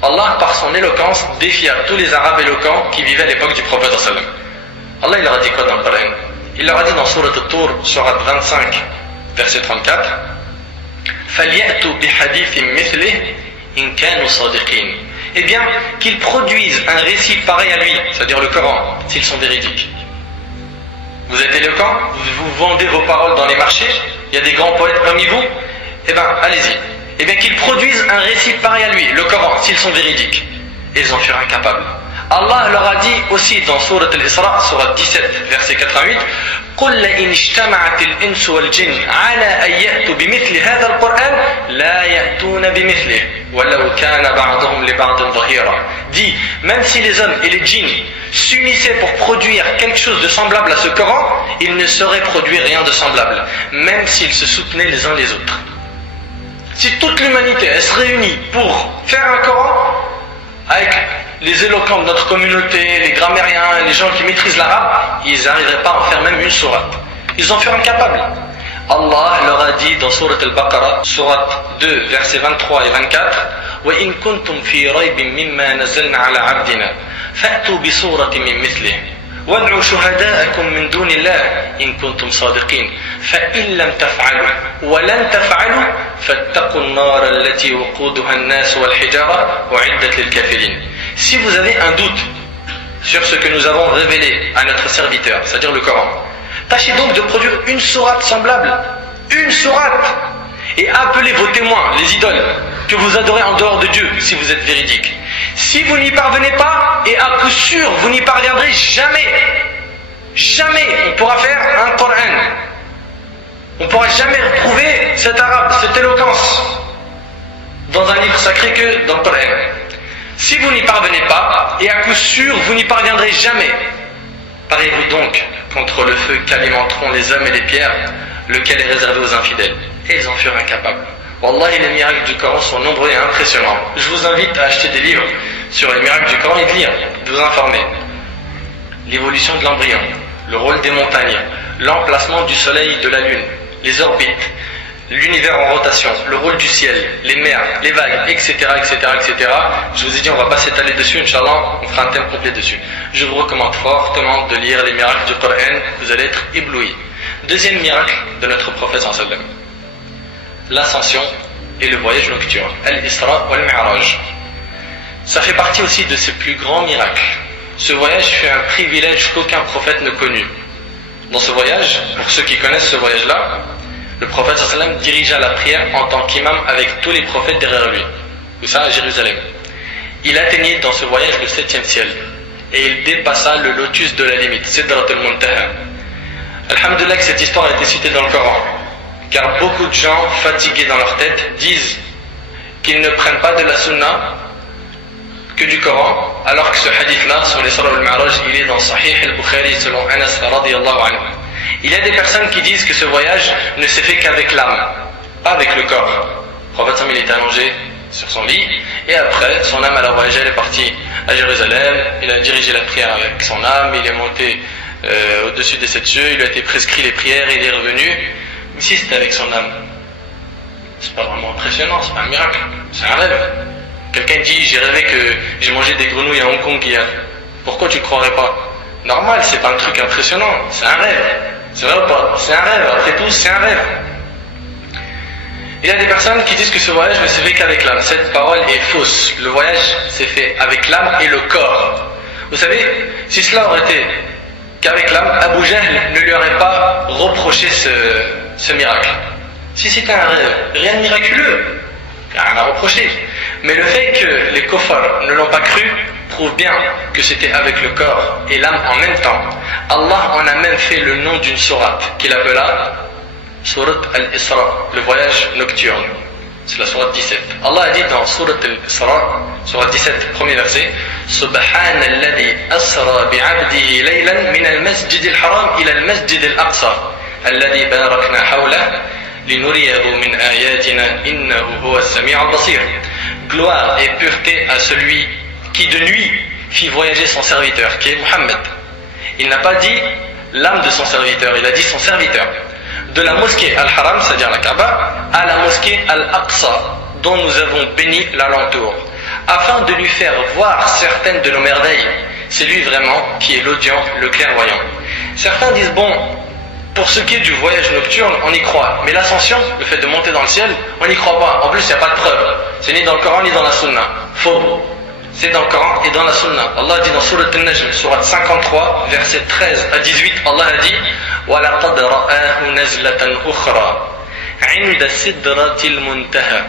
Allah, par son éloquence, défia tous les Arabes éloquents qui vivaient à l'époque du prophète sallam. Allah, il leur a dit quoi dans le Coran? Il leur a dit dans Surat al-Tur, Surat 25, verset 34, فَلْيَأْتُوا بِحَدِيثٍ مِثْلِهِ إِنْ كَانُوا صَادِقِينَ. Eh bien, qu'ils produisent un récit pareil à lui, c'est-à-dire le Coran, s'ils sont véridiques. Vous êtes éloquent, vous vendez vos paroles dans les marchés, il y a des grands poètes parmi vous, eh bien, allez-y. Eh bien, qu'ils produisent un récit pareil à lui, le Coran, s'ils sont véridiques. Et ils en furent incapables. Allah leur a dit aussi dans Surat al-Isra, Surat 17, verset 88, قُلْ لَإِنِ اجْتَمَعَتِ الْإِنسُ وَالْجِنُّ عَلَى أَنْ يَأْتُوا بِمِثْلِ هَذَا الْقُرْآنِ لَا يَأْتُونَ بِمِثْلِهِ وَلَوْ كَانَ بَعْضُهُمْ لِبَعْضٍ ظَهِيرًا. Dit, même si les hommes et les djinns s'unissaient pour produire quelque chose de semblable à ce Coran, ils ne sauraient produire rien de semblable, même s'ils se soutenaient les uns les autres. Si toute l'humanité elle se réunit pour faire un Coran, avec les éloquents de notre communauté, les grammairiens, les gens qui maîtrisent l'arabe, ils n'arriveraient pas à en faire même une sourate. Ils en furent incapables. Allah leur a dit dans Surat al-Baqarah, Surat 2, versets 23 et 24, وَإِن كُنتُمْ فِي رَيْبٍ مِّمَّا نَزَّلْنَا عَلَى عَبْدِنَا فَأْتُوا بِصُورَةٍ مِّن مِّثْلِهِ وَادْعُوا شُهَدَاءَكُم مِّن دُونِ اللَّهِ إِن كُنتُمْ صَادِقِينَ فَإِن لَّمْ تَفْعَلُوا وَلَن تَفْعَلُوا فَاتَّقُوا النَّارَ الَّتِي وَقُودُهَا النَّاسُ وَالْحِجَارَةُ أُعِدَّتْ لِلْكَافِرِينَ. Si vous avez un doute sur ce que nous avons révélé à notre serviteur, c'est-à-dire le Coran, tâchez donc de produire une sourate semblable, une sourate, et appelez vos témoins, les idoles, que vous adorez en dehors de Dieu, si vous êtes véridique. Si vous n'y parvenez pas, et à coup sûr, vous n'y parviendrez jamais, jamais on pourra faire un Coran. On ne pourra jamais retrouver cet arabe, cette éloquence, dans un livre sacré que dans le Coran. Si vous n'y parvenez pas, et à coup sûr, vous n'y parviendrez jamais, parez-vous donc contre le feu qu'alimenteront les hommes et les pierres, lequel est réservé aux infidèles. Et ils en furent incapables. Wallahi, les miracles du Coran sont nombreux et impressionnants. Je vous invite à acheter des livres sur les miracles du Coran et de lire, de vous informer. L'évolution de l'embryon, le rôle des montagnes, l'emplacement du soleil et de la lune, les orbites, l'univers en rotation, le rôle du ciel, les mers, les vagues, etc., etc., etc. Je vous ai dit, on ne va pas s'étaler dessus, Inch'Allah, on fera un thème complet dessus. Je vous recommande fortement de lire les miracles du Coran, vous allez être éblouis. Deuxième miracle de notre prophète sallallahu alayhi wa sallam, l'ascension et le voyage nocturne, Al-Isra wal-Mi'raj. Ça fait partie aussi de ses plus grands miracles. Ce voyage fut un privilège qu'aucun prophète ne connut. Dans ce voyage, pour ceux qui connaissent ce voyage-là, le prophète sallallahu alayhi wa sallam dirigea la prière en tant qu'imam avec tous les prophètes derrière lui. Tout ça à Jérusalem. Il atteignit dans ce voyage le 7e ciel et il dépassa le lotus de la limite, Sidrat al-Muntaha. Alhamdulillah que cette histoire a été citée dans le Coran, car beaucoup de gens fatigués dans leur tête disent qu'ils ne prennent pas de la sunna que du Coran, alors que ce hadith-là, sur l'Isra al-Mi'raj, il est dans Sahih al-Bukhari selon Anas radiyallahu anhu. Il y a des personnes qui disent que ce voyage ne s'est fait qu'avec l'âme, pas avec le corps. Le prophète sallam, il était allongé sur son lit, et après, son âme, elle a voyagé, elle est partie à Jérusalem, il a dirigé la prière avec son âme, il est monté au-dessus des 7 cieux, il lui a été prescrit les prières, il est revenu. Mais si c'était avec son âme, c'est pas vraiment impressionnant, c'est pas un miracle, c'est un rêve. Quelqu'un dit, j'ai rêvé que j'ai mangé des grenouilles à Hong Kong hier. Pourquoi tu ne croirais pas? Normal, c'est pas un truc impressionnant, c'est un rêve. C'est vrai ou pas? C'est un rêve, après tout, c'est un rêve. Il y a des personnes qui disent que ce voyage ne s'est fait qu'avec l'âme. Cette parole est fausse. Le voyage s'est fait avec l'âme et le corps. Vous savez, si cela aurait été qu'avec l'âme, Abu Jahl ne lui aurait pas reproché ce miracle. Si c'était un rêve, rien de miraculeux, il n'y a rien à reprocher. Mais le fait que les kuffars ne l'ont pas cru prouve bien que c'était avec le corps et l'âme en même temps. Allah en a même fait le nom d'une sourate qu'il appela Surat al-Isra, le voyage nocturne. C'est la sourate 17. Allah a dit dans Surat al-Isra, sourate 17, premier verset, Subhana alladhi asra bi'abdihi laylan min al-masjid al-haram ila al-masjid al-aqsa alladhi barakna hawla linuriyahu min ayatina innahu huwa as-sami' al-basir. Gloire et pureté à celui qui de nuit fit voyager son serviteur, qui est Muhammad. Il n'a pas dit l'âme de son serviteur, il a dit son serviteur. De la mosquée Al-Haram, c'est-à-dire la Kaaba, à la mosquée Al-Aqsa, dont nous avons béni l'alentour, afin de lui faire voir certaines de nos merveilles. C'est lui vraiment qui est l'audient, le clairvoyant. Certains disent, bon, pour ce qui est du voyage nocturne, on y croit. Mais l'ascension, le fait de monter dans le ciel, on n'y croit pas. En plus, il n'y a pas de preuve. C'est ni dans le Coran, ni dans la Sunna. Faux. C'est dans le Coran et dans la Sunna. Allah dit dans Surat Al-Najm, Surat 53, versets 13 à 18, Allah a dit وَلَقَدْ رَآهُ نَزْلَةً أُخْرَى عِنْدَ سِدْرَةِ الْمُنْتَهَى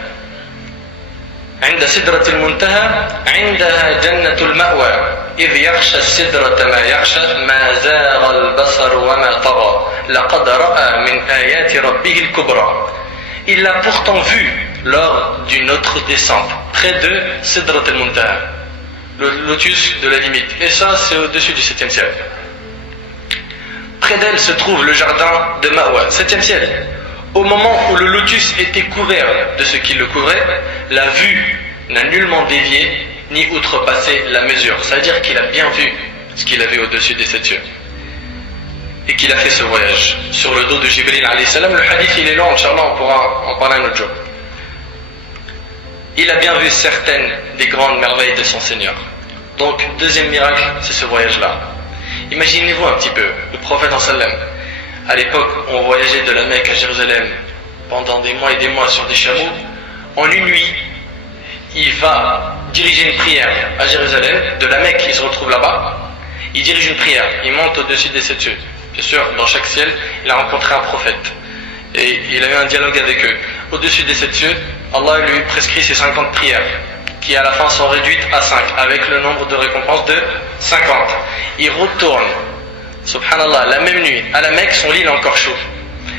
عند سدرة المنتهى عندها جنة المأوى إذ يغشى السدرة ما يغشى ما زاغ البصر وما طغى لقد رأى من آيات ربه الكبرى. Il l'a pourtant vu lors d'une autre descente près de Sidrat al-Muntaha, le lotus de la limite, et ça c'est au-dessus du 7e ciel. Près d'elle se trouve le jardin de Ma'wa, 7e ciel. Au moment où le lotus était couvert de ce qui le couvrait, la vue n'a nullement dévié ni outrepassé la mesure. C'est-à-dire qu'il a bien vu ce qu'il avait au-dessus des 7 cieux. Et qu'il a fait ce voyage sur le dos de Jibril alayhi salam. Le hadith il est long, Inch'Allah, on pourra en parler un autre jour. Il a bien vu certaines des grandes merveilles de son Seigneur. Donc, deuxième miracle, c'est ce voyage-là. Imaginez-vous un petit peu, le prophète sallam. À l'époque, on voyageait de la Mecque à Jérusalem pendant des mois et des mois sur des chameaux. En une nuit, il va diriger une prière à Jérusalem. De la Mecque, il se retrouve là-bas. Il dirige une prière. Il monte au-dessus des 7 cieux. Bien sûr, dans chaque ciel, il a rencontré un prophète. Et il a eu un dialogue avec eux. Au-dessus des 7 cieux, Allah lui prescrit ses 50 prières, qui à la fin sont réduites à 5, avec le nombre de récompenses de 50. Il retourne. Subhanallah, la même nuit, à la Mecque, son lit est encore chaud.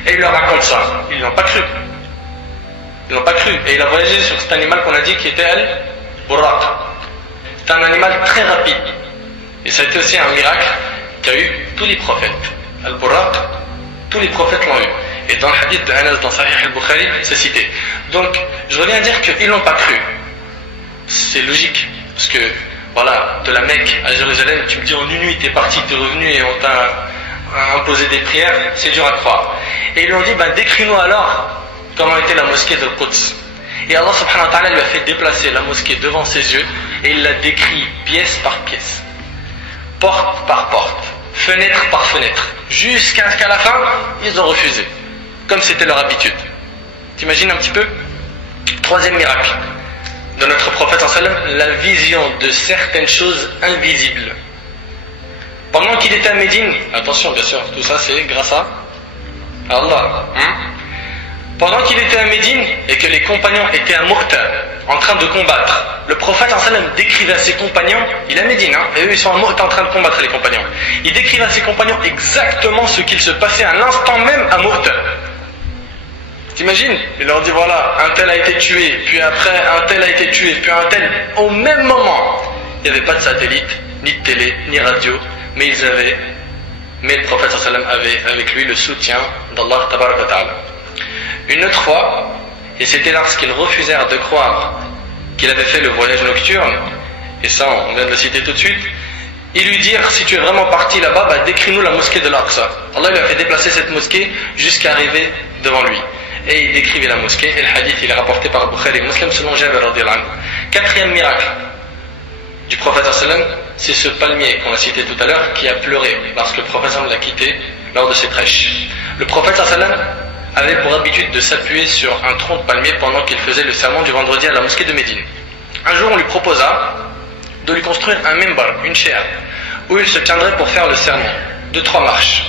Et il leur raconte ça. Ils n'ont pas cru. Ils n'ont pas cru. Et il a voyagé sur cet animal qu'on a dit qui était Al-Buraq. C'est un animal très rapide. Et ça a été aussi un miracle qu'a eu tous les prophètes. Al-Buraq, tous les prophètes l'ont eu. Et dans le hadith de Anas dans Sahih al-Bukhari, c'est cité. Donc, je reviens à dire qu'ils n'ont pas cru. C'est logique. Parce que voilà, de la Mecque à Jérusalem, tu me dis en une nuit t'es parti, t'es revenu et on t'a imposé des prières, c'est dur à croire. Et ils lui ont dit, décris-nous alors comment était la mosquée de Quds. Et Allah subhanahu wa ta'ala lui a fait déplacer la mosquée devant ses yeux et il l'a décrit pièce par pièce, porte par porte, fenêtre par fenêtre, jusqu'à ce qu'à la fin, ils ont refusé, comme c'était leur habitude. T'imagines un petit peu? Troisième miracle de notre prophète sallam, la vision de certaines choses invisibles. Pendant qu'il était à Médine, attention bien sûr, tout ça c'est grâce à Allah. Pendant qu'il était à Médine et que les compagnons étaient à Mu'ta, en train de combattre, le prophète sallam décrivait à ses compagnons, il est à Médine, et eux ils sont à Mu'ta en train de combattre les compagnons. Il décrivait à ses compagnons exactement ce qu'il se passait à l'instant même à Mu'ta. T'imagines? Il leur dit voilà, un tel a été tué, puis après un tel a été tué, puis un tel. Au même moment, il n'y avait pas de satellite, ni de télé, ni radio, mais le prophète sallam avait avec lui le soutien d'Allah tabaraka wa ta'ala. Une autre fois, et c'était lorsqu'ils refusèrent de croire qu'il avait fait le voyage nocturne, et ça on vient de le citer tout de suite, ils lui dirent si tu es vraiment parti là-bas, décris-nous la mosquée de l'Aqsa. Allah lui a fait déplacer cette mosquée jusqu'à arriver devant lui. Et il décrivait la mosquée, et le hadith il est rapporté par Bukhari et Muslim selon Jabir radiyallahu anhu. Quatrième miracle du prophète sallam, c'est ce palmier qu'on a cité tout à l'heure qui a pleuré lorsque le prophète sallam l'a quitté lors de ses prêches. Le prophète sallam avait pour habitude de s'appuyer sur un tronc de palmier pendant qu'il faisait le sermon du vendredi à la mosquée de Médine. Un jour on lui proposa de lui construire un mimbar, une chaire, où il se tiendrait pour faire le sermon, de 3 marches.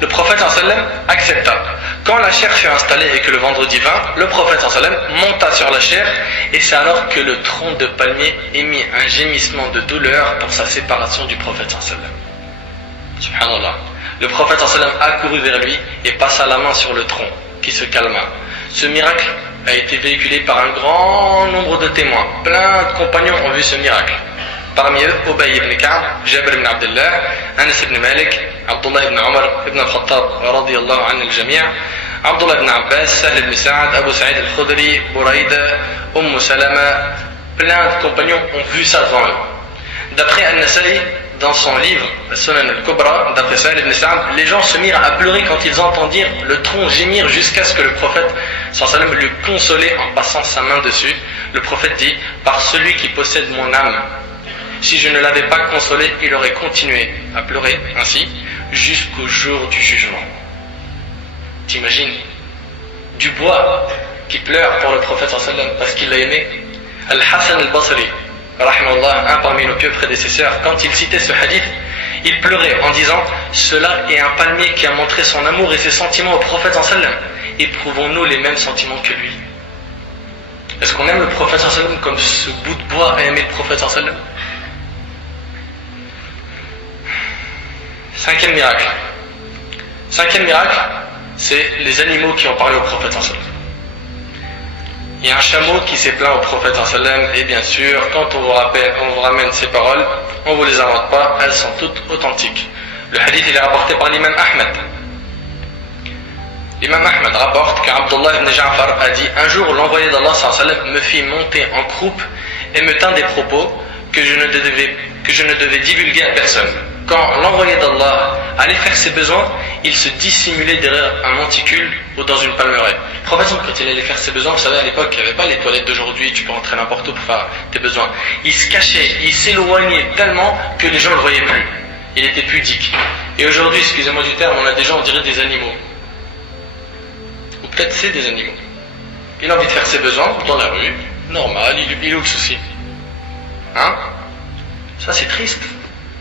Le prophète sallam accepta. Quand la chaire fut installée et que le vendredi vint, le prophète sallam monta sur la chaire et c'est alors que le tronc de palmier émit un gémissement de douleur pour sa séparation du prophète sallam. Subhanallah. Le prophète sallam accourut vers lui et passa la main sur le tronc, qui se calma. Ce miracle a été véhiculé par un grand nombre de témoins. Plein de compagnons ont vu ce miracle. Parmi eux, Ubay ibn Ka'b, Jabir ibn Abdullah, Anas ibn Malik, Abdullah ibn Omar ibn al-Khattab, radiyallahu anhu al-jami', Abdullah ibn Abbas, Sahl ibn Sa'ad, Abu Sa'id al-Khudri, Buraïda, Salama. Plein de compagnons ont vu ça devant eux. D'après An-Nasa'i, dans son livre Sunan al-Kubra, d'après Sahl ibn Sa'ad, les gens se mirent à pleurer quand ils entendirent le tronc gémir jusqu'à ce que le prophète sallam le consolait en passant sa main dessus. Le prophète dit par celui qui possède mon âme, si je ne l'avais pas consolé, il aurait continué à pleurer ainsi jusqu'au jour du jugement. T'imagines? Du bois qui pleure pour le prophète sallam parce qu'il l'a aimé. Al-Hassan al-Basri, rahimahullah, un parmi nos pieux prédécesseurs, quand il citait ce hadith, il pleurait en disant cela est un palmier qui a montré son amour et ses sentiments au prophète sallam. Éprouvons-nous les mêmes sentiments que lui? Est-ce qu'on aime le prophète sallam comme ce bout de bois a aimé le prophète sallam? Cinquième miracle, c'est les animaux qui ont parlé au prophète sallam. Il y a un chameau qui s'est plaint au prophète sallam et bien sûr, quand on vous ramène ces paroles, on ne vous les invente pas, elles sont toutes authentiques. Le hadith il est rapporté par l'imam Ahmed. L'imam Ahmed rapporte qu'Abdullah ibn Ja'far a dit un jour l'envoyé d'Allah sallam me fit monter en croupe et me tint des propos que je ne devais divulguer à personne. Quand l'envoyé d'Allah allait faire ses besoins, il se dissimulait derrière un monticule ou dans une palmeraie. Le prophète, quand il allait faire ses besoins, vous savez, à l'époque, il n'y avait pas les toilettes d'aujourd'hui, tu peux rentrer n'importe où pour faire tes besoins. Il se cachait, il s'éloignait tellement que les gens ne le voyaient plus. Il était pudique. Et aujourd'hui, excusez-moi du terme, on a des gens, on dirait des animaux. Ou peut-être c'est des animaux. Il a envie de faire ses besoins dans la rue, normal, il est où le souci? Hein? Ça c'est triste.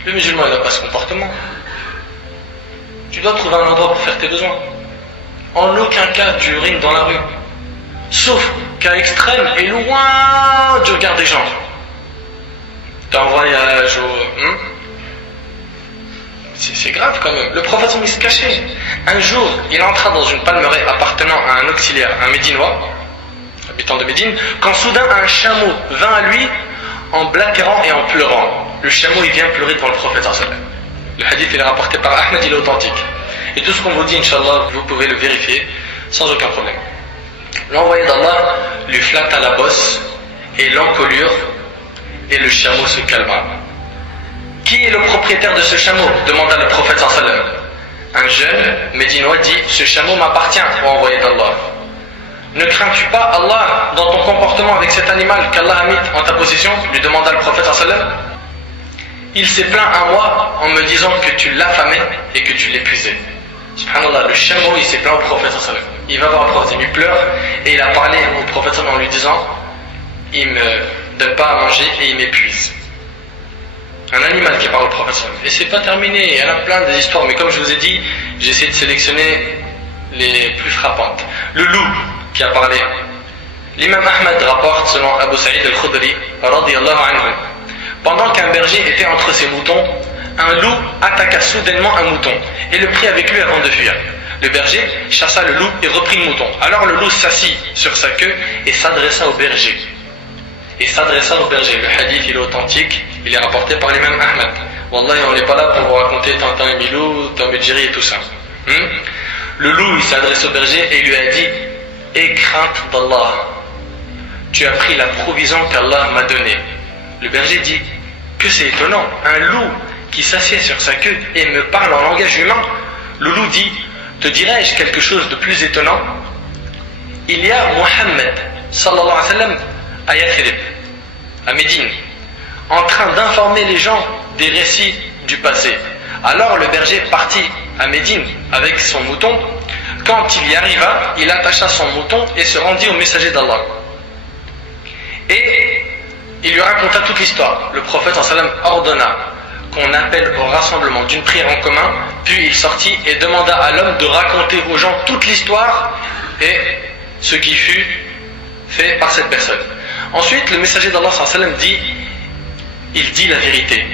Le musulman, il n'a pas ce comportement. Tu dois trouver un endroit pour faire tes besoins. En aucun cas, tu urines dans la rue. Sauf qu'à extrême et loin du regard des gens. T'es en voyage ou... C'est grave quand même. Le prophète, il se cachait. Un jour, il entra dans une palmeraie appartenant à un auxiliaire, un Médinois, habitant de Médine, quand soudain un chameau vint à lui en blaquerant et en pleurant. Le chameau il vient pleurer devant le prophète sallam. Le hadith il est rapporté par Ahmed, il est authentique. Et tout ce qu'on vous dit, Inch'Allah, vous pouvez le vérifier sans aucun problème. L'envoyé d'Allah lui flatta la bosse et l'encolure et le chameau se calma. Qui est le propriétaire de ce chameau? Demanda le prophète sallam. Un jeune médinois dit ce chameau m'appartient, ô envoyé d'Allah. Ne crains-tu pas Allah dans ton comportement avec cet animal qu'Allah a mis en ta possession? Lui demanda le prophète sallam. Il s'est plaint à moi en me disant que tu l'affamais et que tu l'épuisais. Subhanallah, le chameau il s'est plaint au prophète sallam. Il va voir le prophète, il pleuure et il a parlé au prophète sallam en lui disant il me donne pas à manger et il m'épuise. Un animal qui parle au prophète sallam. Et c'est pas terminé, il y en a plein des histoires, mais comme je vous ai dit, j'essaie de sélectionner les plus frappantes. Le loup qui a parlé. L'imam Ahmed rapporte selon Abu Sa'id al-Khudri radiyallahu anhu. Pendant qu'un berger était entre ses moutons, un loup attaqua soudainement un mouton et le prit avec lui avant de fuir. Le berger chassa le loup et reprit le mouton. Alors le loup s'assit sur sa queue et s'adressa au berger. Le hadith, il est authentique, il est rapporté par l'imam Ahmad. Wallahi, on n'est pas là pour vous raconter Tintin et Milou, Tom et Jerry et tout ça. Le loup, il s'adresse au berger et il lui a dit: aie crainte d'Allah, tu as pris la provision qu'Allah m'a donnée. Le berger dit: que c'est étonnant, un loup qui s'assied sur sa queue et me parle en langage humain. Le loup dit: te dirais-je quelque chose de plus étonnant? Il y a Mohammed sallallahu alayhi wa sallam à Yathrib, à Médine, en train d'informer les gens des récits du passé. Alors le berger partit à Médine avec son mouton. Quand il y arriva, il attacha son mouton et se rendit au messager d'Allah. Et il lui raconta toute l'histoire. Le prophète sallam ordonna qu'on appelle au rassemblement d'une prière en commun, puis il sortit et demanda à l'homme de raconter aux gens toute l'histoire et ce qui fut fait par cette personne. Ensuite, le messager d'Allah sallam dit: il dit la vérité.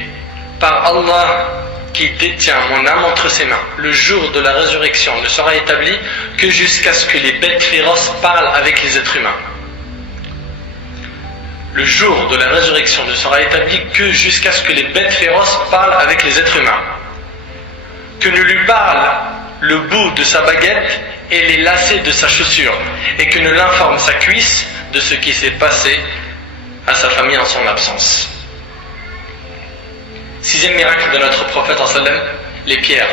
Par Allah qui détient mon âme entre ses mains, le jour de la résurrection ne sera établi que jusqu'à ce que les bêtes féroces parlent avec les êtres humains. Le jour de la résurrection ne sera établi que jusqu'à ce que les bêtes féroces parlent avec les êtres humains. Que ne lui parle le bout de sa baguette et les lacets de sa chaussure, et que ne l'informe sa cuisse de ce qui s'est passé à sa famille en son absence. Sixième miracle de notre prophète sallam, les pierres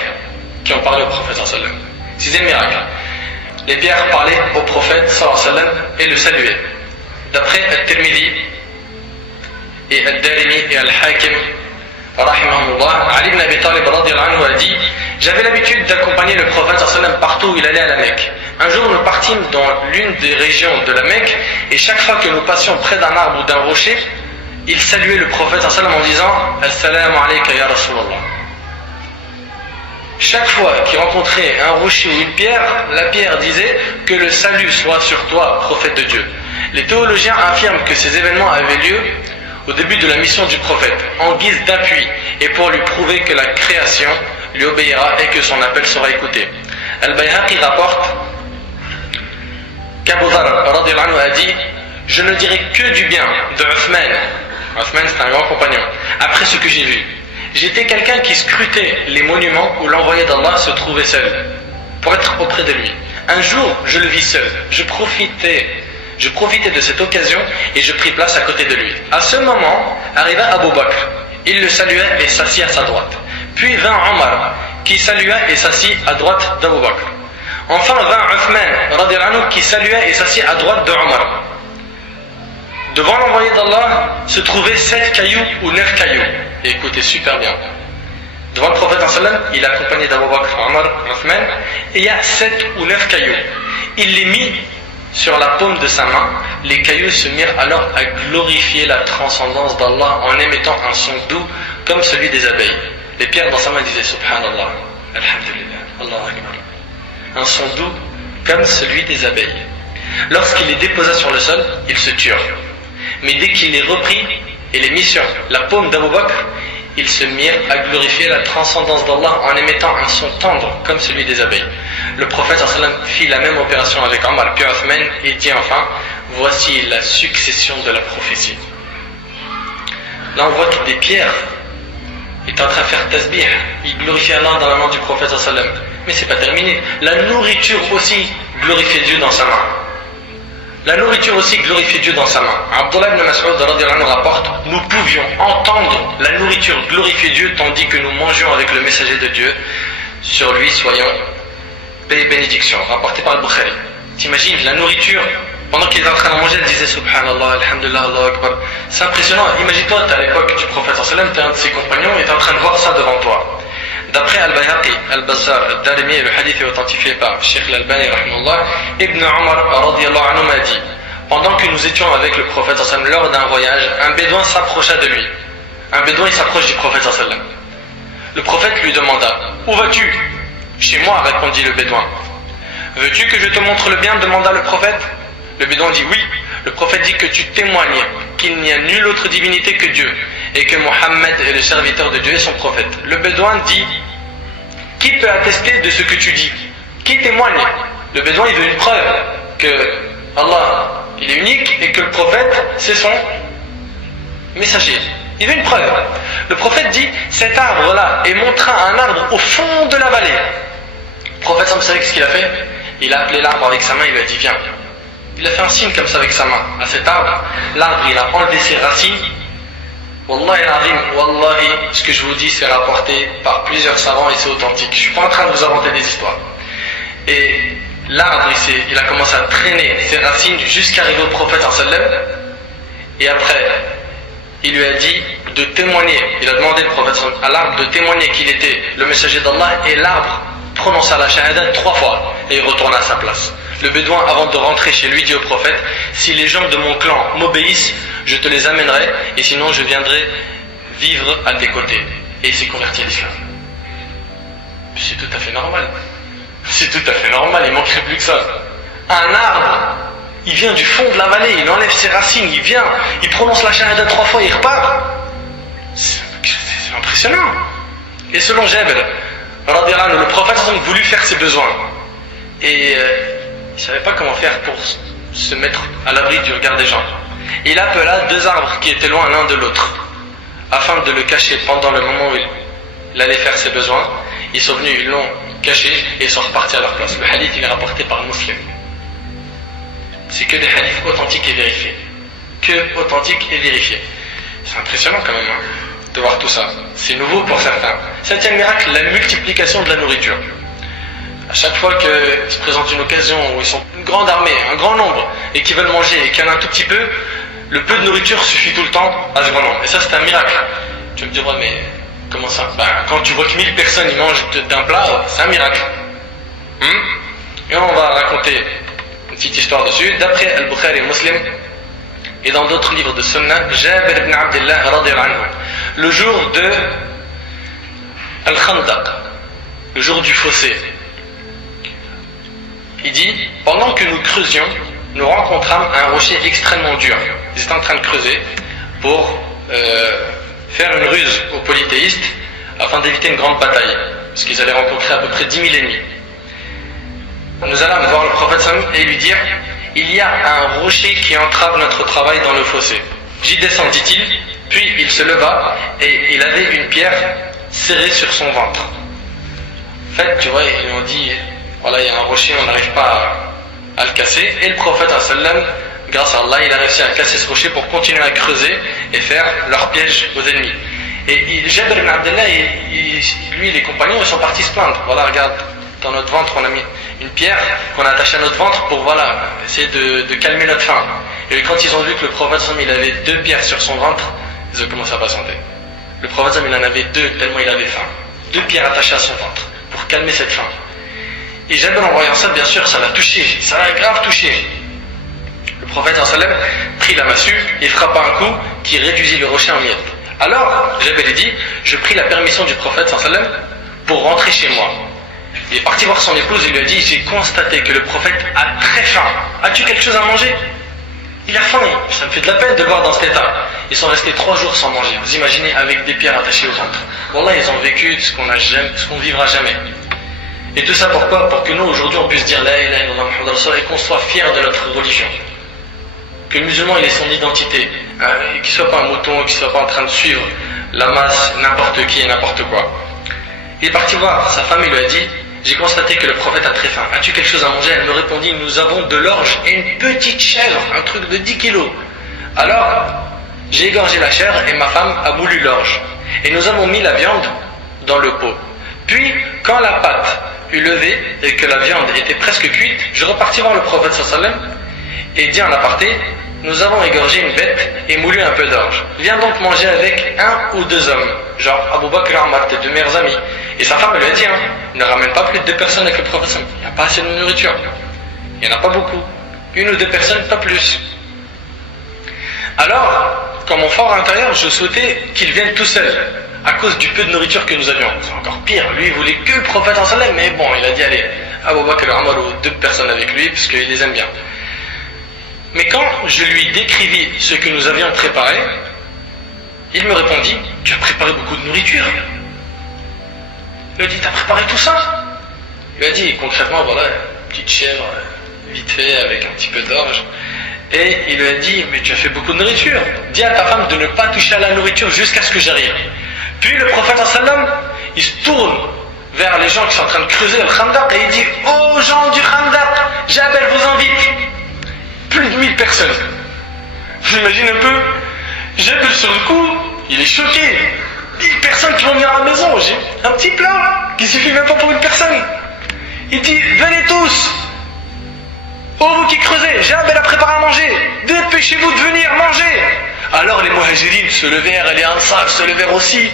qui ont parlé au prophète sallam. Sixième miracle, les pierres parlaient au prophète sallam et le saluaient. D'après Al-Tirmidhi et Al-Darimi et Al-Hakim rahimahullah, Ali ibn Abi Talib radiyallahu anhu a dit: j'avais l'habitude d'accompagner le prophète sallam partout où il allait à la Mecque. Un jour nous partîmes dans l'une des régions de la Mecque, et chaque fois que nous passions près d'un arbre ou d'un rocher, il saluait le prophète sallam en disant: Assalamu alayka ya Rasulallah. Chaque fois qu'il rencontrait un rocher ou une pierre, la pierre disait: que le salut soit sur toi, prophète de Dieu. Les théologiens affirment que ces événements avaient lieu au début de la mission du prophète, en guise d'appui, et pour lui prouver que la création lui obéira et que son appel sera écouté. Al-Bayhaqi rapporte qu'Abu Dharr radiyallahu anhu a dit: je ne dirai que du bien de Uthman. Uthman, c'est un grand compagnon. Après ce que j'ai vu, j'étais quelqu'un qui scrutait les monuments où l'envoyé d'Allah se trouvait seul, pour être auprès de lui. Un jour, je le vis seul. Je profitais de cette occasion et je pris place à côté de lui. À ce moment, arriva Abu Bakr. Il le salua et s'assit à sa droite. Puis vint Omar, qui salua et s'assit à droite d'Abu Bakr. Enfin vint Uthman, radiyallahu anhu, qui salua et s'assit à droite de Omar. Devant l'envoyé d'Allah se trouvaient 7 cailloux ou 9 cailloux. Et écoutez super bien. Devant le prophète sallam, il est accompagné d'Abu Bakr, Omar, Uthman, et il y a 7 ou 9 cailloux. Il les mit sur la paume de sa main. Les cailloux se mirent alors à glorifier la transcendance d'Allah en émettant un son doux comme celui des abeilles. Les pierres dans sa main disaient Subhanallah, Alhamdulillah, Allahu Akbar. Un son doux comme celui des abeilles. Lorsqu'il les déposa sur le sol, ils se turent. Mais dès qu'il les reprit et les mit sur la paume d'Abu Bakr, ils se mirent à glorifier la transcendance d'Allah en émettant un son tendre comme celui des abeilles. Le prophète sallam fit la même opération avec Omar puis Uthman et dit enfin: voici la succession de la prophétie. Là on voit que des pierres étaient en train de faire tasbih, ils glorifiaient Allah dans la main du prophète sallam. Mais c'est pas terminé, la nourriture aussi glorifiait Dieu dans sa main. La nourriture aussi glorifiait Dieu dans sa main. Abdullah ibn Mas'ud radiyallahu anhu rapporte: nous pouvions entendre la nourriture glorifier Dieu tandis que nous mangions avec le messager de Dieu. Sur lui soyons paix et bénédiction. Rapporté par le Bukhari. T'imagines la nourriture, pendant qu'il est en train de manger, elle disait Subhanallah, Alhamdulillah, Allahu Akbar. C'est impressionnant. Imagine-toi, t'es à l'époque du prophète sallam, t'es un de ses compagnons et t'es en train de voir ça devant toi. D'après Al-Bayhaqi, Al-Bazzar, Al-Darimi, et le hadith est authentifié par Sheikh Al-Albani rahimahullah, Ibn Umar radiyallahu anhu m'a dit: pendant que nous étions avec le prophète sallam lors d'un voyage, un bédouin s'approcha de lui. Un bédouin il s'approche du prophète sallam. Le prophète lui demanda: où vas-tu? Chez moi, répondit le bédouin. Veux-tu que je te montre le bien? demanda le prophète. Le bédouin dit oui. Le prophète dit que tu témoignes qu'il n'y a nulle autre divinité que Dieu et que Mohammed est le serviteur de Dieu et son prophète. Le bédouin dit: qui peut attester de ce que tu dis? qui témoigne. Le bédouin, il veut une preuve que Allah, il est unique et que le prophète, c'est son messager. Il veut une preuve. Le prophète dit, cet arbre-là, et montra un arbre au fond de la vallée. Le prophète, vous savez ce qu'il a fait? Il a appelé l'arbre avec sa main, il lui a dit, viens. Il a fait un signe comme ça avec sa main à cet arbre. L'arbre, il a enlevé ses racines. Wallahi al-azim, wallahi, ce que je vous dis, c'est rapporté par plusieurs savants et c'est authentique. Je ne suis pas en train de vous inventer des histoires. Et l'arbre, il a commencé à traîner ses racines jusqu'à arriver au prophète sallam. Et après, il lui a dit de témoigner. Il a demandé au prophète à l'arbre de témoigner qu'il était le messager d'Allah. Et l'arbre prononça la shahada 3 fois et il retourna à sa place. Le bédouin, avant de rentrer chez lui, dit au prophète, si les gens de mon clan m'obéissent, je te les amènerai, et sinon je viendrai vivre à tes côtés. Et il s'est converti à l'islam. C'est tout à fait normal. C'est tout à fait normal, il manquerait plus que ça. Un arbre, il vient du fond de la vallée, il enlève ses racines, il vient, il prononce la shahada 3 fois, il repart. C'est impressionnant. Et selon Jabir, le prophète a voulu faire ses besoins. Et il ne savait pas comment faire pour se mettre à l'abri du regard des gens. Il appela 2 arbres qui étaient loin l'un de l'autre, afin de le cacher pendant le moment où il allait faire ses besoins. Ils sont venus, ils l'ont caché et ils sont repartis à leur place. Le hadith, il est rapporté par Muslim. C'est que des hadiths authentiques et vérifiés. Que authentiques et vérifiés. C'est impressionnant quand même, hein, de voir tout ça. C'est nouveau pour certains. 7e miracle, la multiplication de la nourriture. À chaque fois qu'il se présente une occasion où ils sont une grande armée, un grand nombre, et qu'ils veulent manger et qu'il y en a un tout petit peu, le peu de nourriture suffit tout le temps à ce grand nombre. Et ça, c'est un miracle. Tu vas me dire, ouais, mais comment ça? Quand tu vois que 1000 personnes ils mangent d'un plat, c'est un miracle. Et on va raconter une petite histoire dessus. D'après Al-Bukhari et Muslim, et dans d'autres livres de Sunnah, Jabir ibn Abdullah radiyallahu anhu, le jour de Al-Khandaq, le jour du fossé, il dit, pendant que nous creusions, nous rencontrâmes un rocher extrêmement dur. Ils étaient en train de creuser pour faire une ruse aux polythéistes afin d'éviter une grande bataille, parce qu'ils allaient rencontrer à peu près 10 000 ennemis. Nous allâmes voir le prophète sallam et lui dire, il y a un rocher qui entrave notre travail dans le fossé. J'y descends, dit-il, puis il se leva et il avait une pierre serrée sur son ventre. En fait, tu vois, ils lui ont dit, voilà, il y a un rocher, on n'arrive pas à le casser. Et le prophète, grâce à Allah, il a réussi à casser ce rocher pour continuer à creuser et faire leur piège aux ennemis. Et Jabir ibn Abdullah, lui et les compagnons, ils sont partis se plaindre. Voilà, regarde, dans notre ventre, on a mis une pierre qu'on a attachée à notre ventre pour, voilà, essayer de calmer notre faim. Et quand ils ont vu que le prophète, il avait 2 pierres sur son ventre, ils ont commencé à patienter. Le prophète, il en avait 2 tellement il avait faim. 2 pierres attachées à son ventre pour calmer cette faim. Et Jabir, en voyant ça, bien sûr, ça l'a touché, ça l'a grave touché. Le prophète prit la massue et frappa un coup qui réduisit le rocher en miettes. Alors, Jabir dit, je pris la permission du prophète pour rentrer chez moi. Il est parti voir son épouse et lui a dit, j'ai constaté que le prophète a très faim. As-tu quelque chose à manger? Il a faim, ça me fait de la peine de le voir dans cet état. Ils sont restés 3 jours sans manger. Vous imaginez, avec des pierres attachées au ventre. Wallah, ils ont vécu ce qu'on vivra jamais. Et tout ça pourquoi? Pour que nous aujourd'hui on puisse dire la ilaha illallah Muhammad Rasulullah et qu'on soit fiers de notre religion. Que le musulman il ait son identité, qu'il ne soit pas un mouton, qu'il ne soit pas en train de suivre la masse, n'importe qui et n'importe quoi. Il est parti voir sa femme et lui a dit, j'ai constaté que le prophète a très faim. As-tu quelque chose à manger? Elle me répondit, nous avons de l'orge et une petite chèvre, un truc de 10 kilos. Alors, j'ai égorgé la chèvre et ma femme a moulu l'orge. Et nous avons mis la viande dans le pot. Puis, quand la pâte eut levé et que la viande était presque cuite, je repartis voir le prophète sallam et dit en aparté, nous avons égorgé une bête et moulu un peu d'orge. Viens donc manger avec 1 ou 2 hommes, genre Abu Bakr et Omar, tes 2 meilleurs amis. Et sa femme lui a dit, ne ramène pas plus de 2 personnes avec le prophète sallam. Il n'y a pas assez de nourriture. Il n'y en a pas beaucoup. 1 ou 2 personnes, pas plus. Alors, comme mon fort intérieur, je souhaitais qu'il vienne tout seul, à cause du peu de nourriture que nous avions. C'est encore pire, lui il voulait que le prophète sallam, mais bon, il a dit allez, Abu Bakr et Omar ou 2 personnes avec lui, parce qu'il les aime bien. Mais quand je lui décrivis ce que nous avions préparé, il me répondit, tu as préparé beaucoup de nourriture. Il a dit, tu as préparé tout ça? Il lui a dit concrètement, voilà, une petite chèvre, vite fait, avec un petit peu d'orge. Et il lui a dit, mais tu as fait beaucoup de nourriture. Dis à ta femme de ne pas toucher à la nourriture jusqu'à ce que j'arrive. Puis le prophète sallam, il se tourne vers les gens qui sont en train de creuser le Khandaq et il dit, oh gens du Khandaq, Jabal vous invite. Plus de 1000 personnes. J'imagine un peu, Jabal sur le coup, il est choqué. 1000 personnes qui vont venir à la maison, j'ai un petit plat qui suffit même pas pour une personne. Il dit, venez tous. Oh vous qui creusez, Jabal a préparé à manger, dépêchez-vous de venir manger. Alors les Muhajirines se levèrent, les Ansar se levèrent aussi.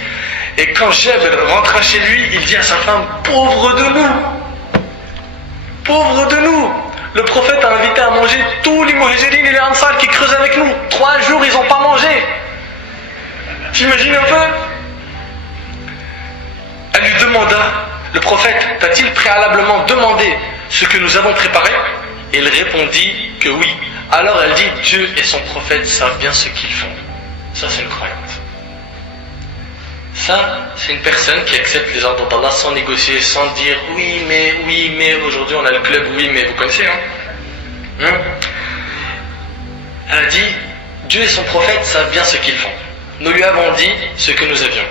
Et quand Jabal rentra chez lui, il dit à sa femme, pauvre de nous, pauvre de nous. Le prophète a invité à manger tous les Muhajirines et les Ansar qui creusent avec nous. 3 jours ils n'ont pas mangé. T'imagines un peu? Elle lui demanda, le prophète t'a-t-il préalablement demandé ce que nous avons préparé? Et il répondit que oui. Alors elle dit, Dieu et son prophète savent bien ce qu'ils font. Ça c'est une croyante. Ça, c'est une personne qui accepte les ordres d'Allah sans négocier, sans dire oui mais aujourd'hui on a le club, oui mais vous connaissez Elle a dit, Dieu et son prophète savent bien ce qu'ils font. Nous lui avons dit ce que nous avions.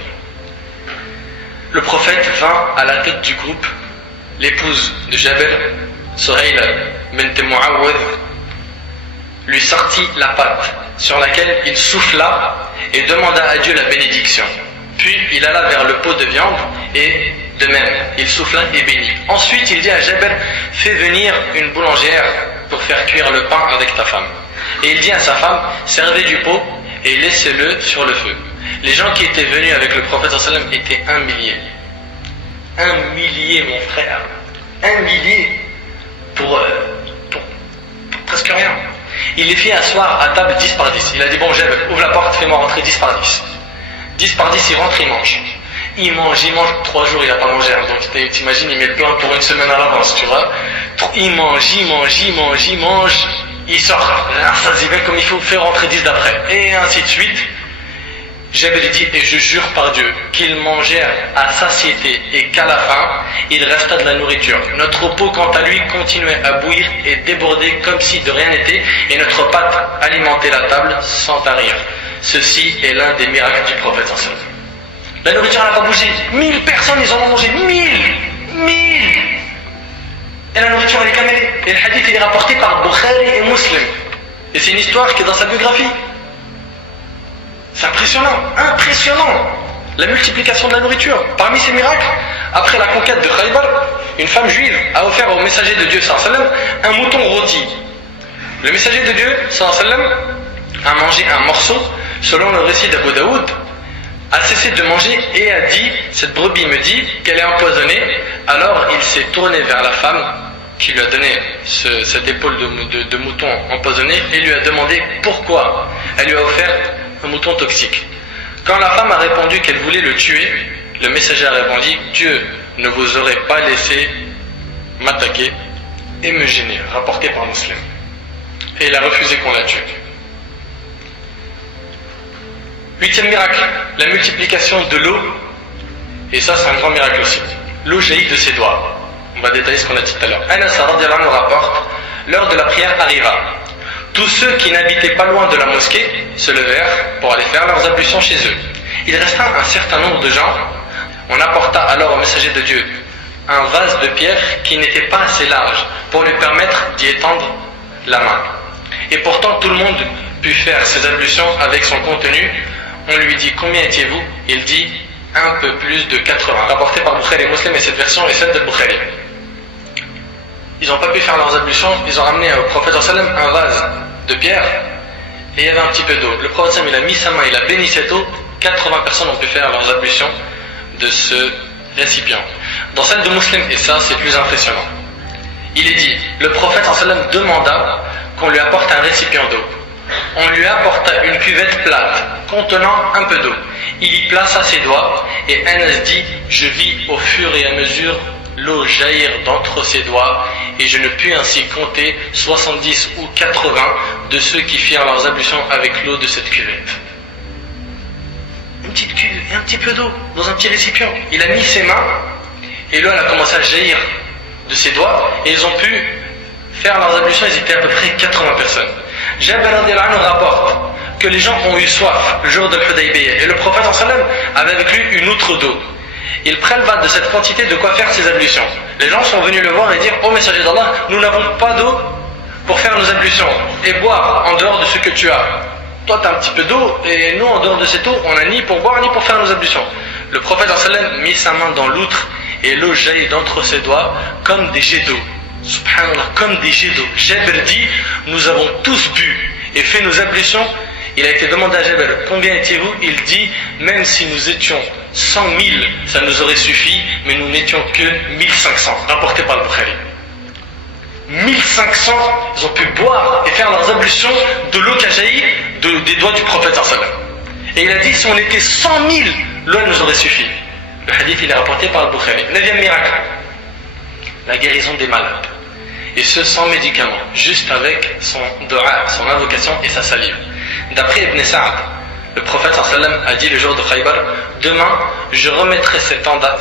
Le prophète vint à la tête du groupe, l'épouse de Jabal, Suhayla bint Muawwad, lui sortit la patte sur laquelle il souffla et demanda à Dieu la bénédiction. Puis il alla vers le pot de viande et de même il souffla et bénit. Ensuite il dit à Jabal, fais venir une boulangère pour faire cuire le pain avec ta femme. Et il dit à sa femme, servez du pot et laissez-le sur le feu. Les gens qui étaient venus avec le prophète sallam étaient 1 millier. 1 millier mon frère. 1 millier pour presque rien. Il les fit asseoir à table 10 par 10. Il a dit, bon Jabal, ouvre la porte, fais-moi rentrer 10 par 10. 10 par 10, il rentre, il mange. Il mange. 3 jours, il n'a pas mangé. Donc t'imagines, il met le plein pour une semaine à l'avance, tu vois. Il mange. Il sort. Ça se dit bien comme il faut faire rentrer 10 d'après. Et ainsi de suite. Jabal dit, et je jure par Dieu, qu'ils mangèrent à satiété et qu'à la fin, il resta de la nourriture. Notre pot, quant à lui, continuait à bouillir et déborder comme si de rien n'était, et notre pâte alimentait la table sans tarir. Ceci est l'un des miracles du prophète sallallahu alayhi wa sallam. La nourriture n'a pas bougé. 1000 personnes, ils en ont mangé. 1000. Et la nourriture, elle est camélée. Et le hadith, il est rapporté par Bukhari et Muslim. Et c'est une histoire qui est dans sa biographie. C'est impressionnant. La multiplication de la nourriture. Parmi ces miracles, après la conquête de Khaybar, une femme juive a offert au messager de Dieu sallallahu alayhi wa sallam un mouton rôti. Le messager de Dieu sallallahu alayhi wa sallam a mangé un morceau, selon le récit d'Abu Daoud, a cessé de manger et a dit, cette brebis me dit qu'elle est empoisonnée. Alors il s'est tourné vers la femme qui lui a donné cette épaule de mouton empoisonné et lui a demandé pourquoi elle lui a offert un mouton toxique. Quand la femme a répondu qu'elle voulait le tuer, le messager a répondu, Dieu ne vous aurait pas laissé m'attaquer et me gêner, rapporté par Muslim. Et il a refusé qu'on la tue. 8e miracle, la multiplication de l'eau. Et ça c'est un grand miracle aussi. L'eau jaillit de ses doigts. On va détailler ce qu'on a dit tout à l'heure. Anas radhiyallahu anhu rapporte, l'heure de la prière arriva. Tous ceux qui n'habitaient pas loin de la mosquée se levèrent pour aller faire leurs ablutions chez eux. Il resta un certain nombre de gens. On apporta alors au messager de Dieu un vase de pierre qui n'était pas assez large pour lui permettre d'y étendre la main. Et pourtant tout le monde put faire ses ablutions avec son contenu. On lui dit, combien étiez-vous? Il dit, un peu plus de 80. Rapporté par Bukhari et Muslim, et cette version est celle de Bukhari. Ils n'ont pas pu faire leurs ablutions, ils ont ramené au prophète sallam un vase de pierre, et il y avait un petit peu d'eau. Le prophète sallam, il a mis sa main, il a béni cette eau, 80 personnes ont pu faire leurs ablutions de ce récipient. Dans celle de Muslim, et ça c'est plus impressionnant, il est dit, le prophète sallam demanda qu'on lui apporte un récipient d'eau. On lui apporta une cuvette plate contenant un peu d'eau. Il y plaça ses doigts et Anas dit, je vis au fur et à mesure l'eau jaillir d'entre ses doigts et je ne pus ainsi compter 70 ou 80 de ceux qui firent leurs ablutions avec l'eau de cette cuvette. Une petite cuve et un petit peu d'eau dans un petit récipient. Il a mis ses mains et l'eau elle a commencé à jaillir de ses doigts et ils ont pu faire leurs ablutions. Ils étaient à peu près 80 personnes. Jabir radhiyallahu anhu rapporte que les gens ont eu soif le jour de l'Hudaybiyah et le prophète sallam avait avec lui une outre d'eau. Il préleva de cette quantité de quoi faire ses ablutions. Les gens sont venus le voir et dire: ô messager d'Allah, nous n'avons pas d'eau pour faire nos ablutions et boire en dehors de ce que tu as. Toi tu as un petit peu d'eau et nous en dehors de cette eau on n'a ni pour boire ni pour faire nos ablutions. Le prophète sallam mit sa main dans l'outre et l'eau jaillit d'entre ses doigts comme des jets d'eau. Subhanallah, comme des jets d'eau. Jabir dit: nous avons tous bu et fait nos ablutions. Il a été demandé à Jabir: combien étiez-vous? Il dit: même si nous étions 100 000 ça nous aurait suffi, mais nous n'étions que 1500, rapporté par le Bukhari. 1500, ils ont pu boire et faire leurs ablutions de l'eau qui a jailli des doigts du prophète sallam. Et il a dit: si on était 100 000, l'eau nous aurait suffi. Le hadith il est rapporté par le Bukhari. 9e miracle, la guérison des malades. Et ce sans médicaments, juste avec son dua, son invocation et sa salive. D'après Ibn Sa'd, le prophète sallam a dit le jour de Khaybar: demain je remettrai cet étendard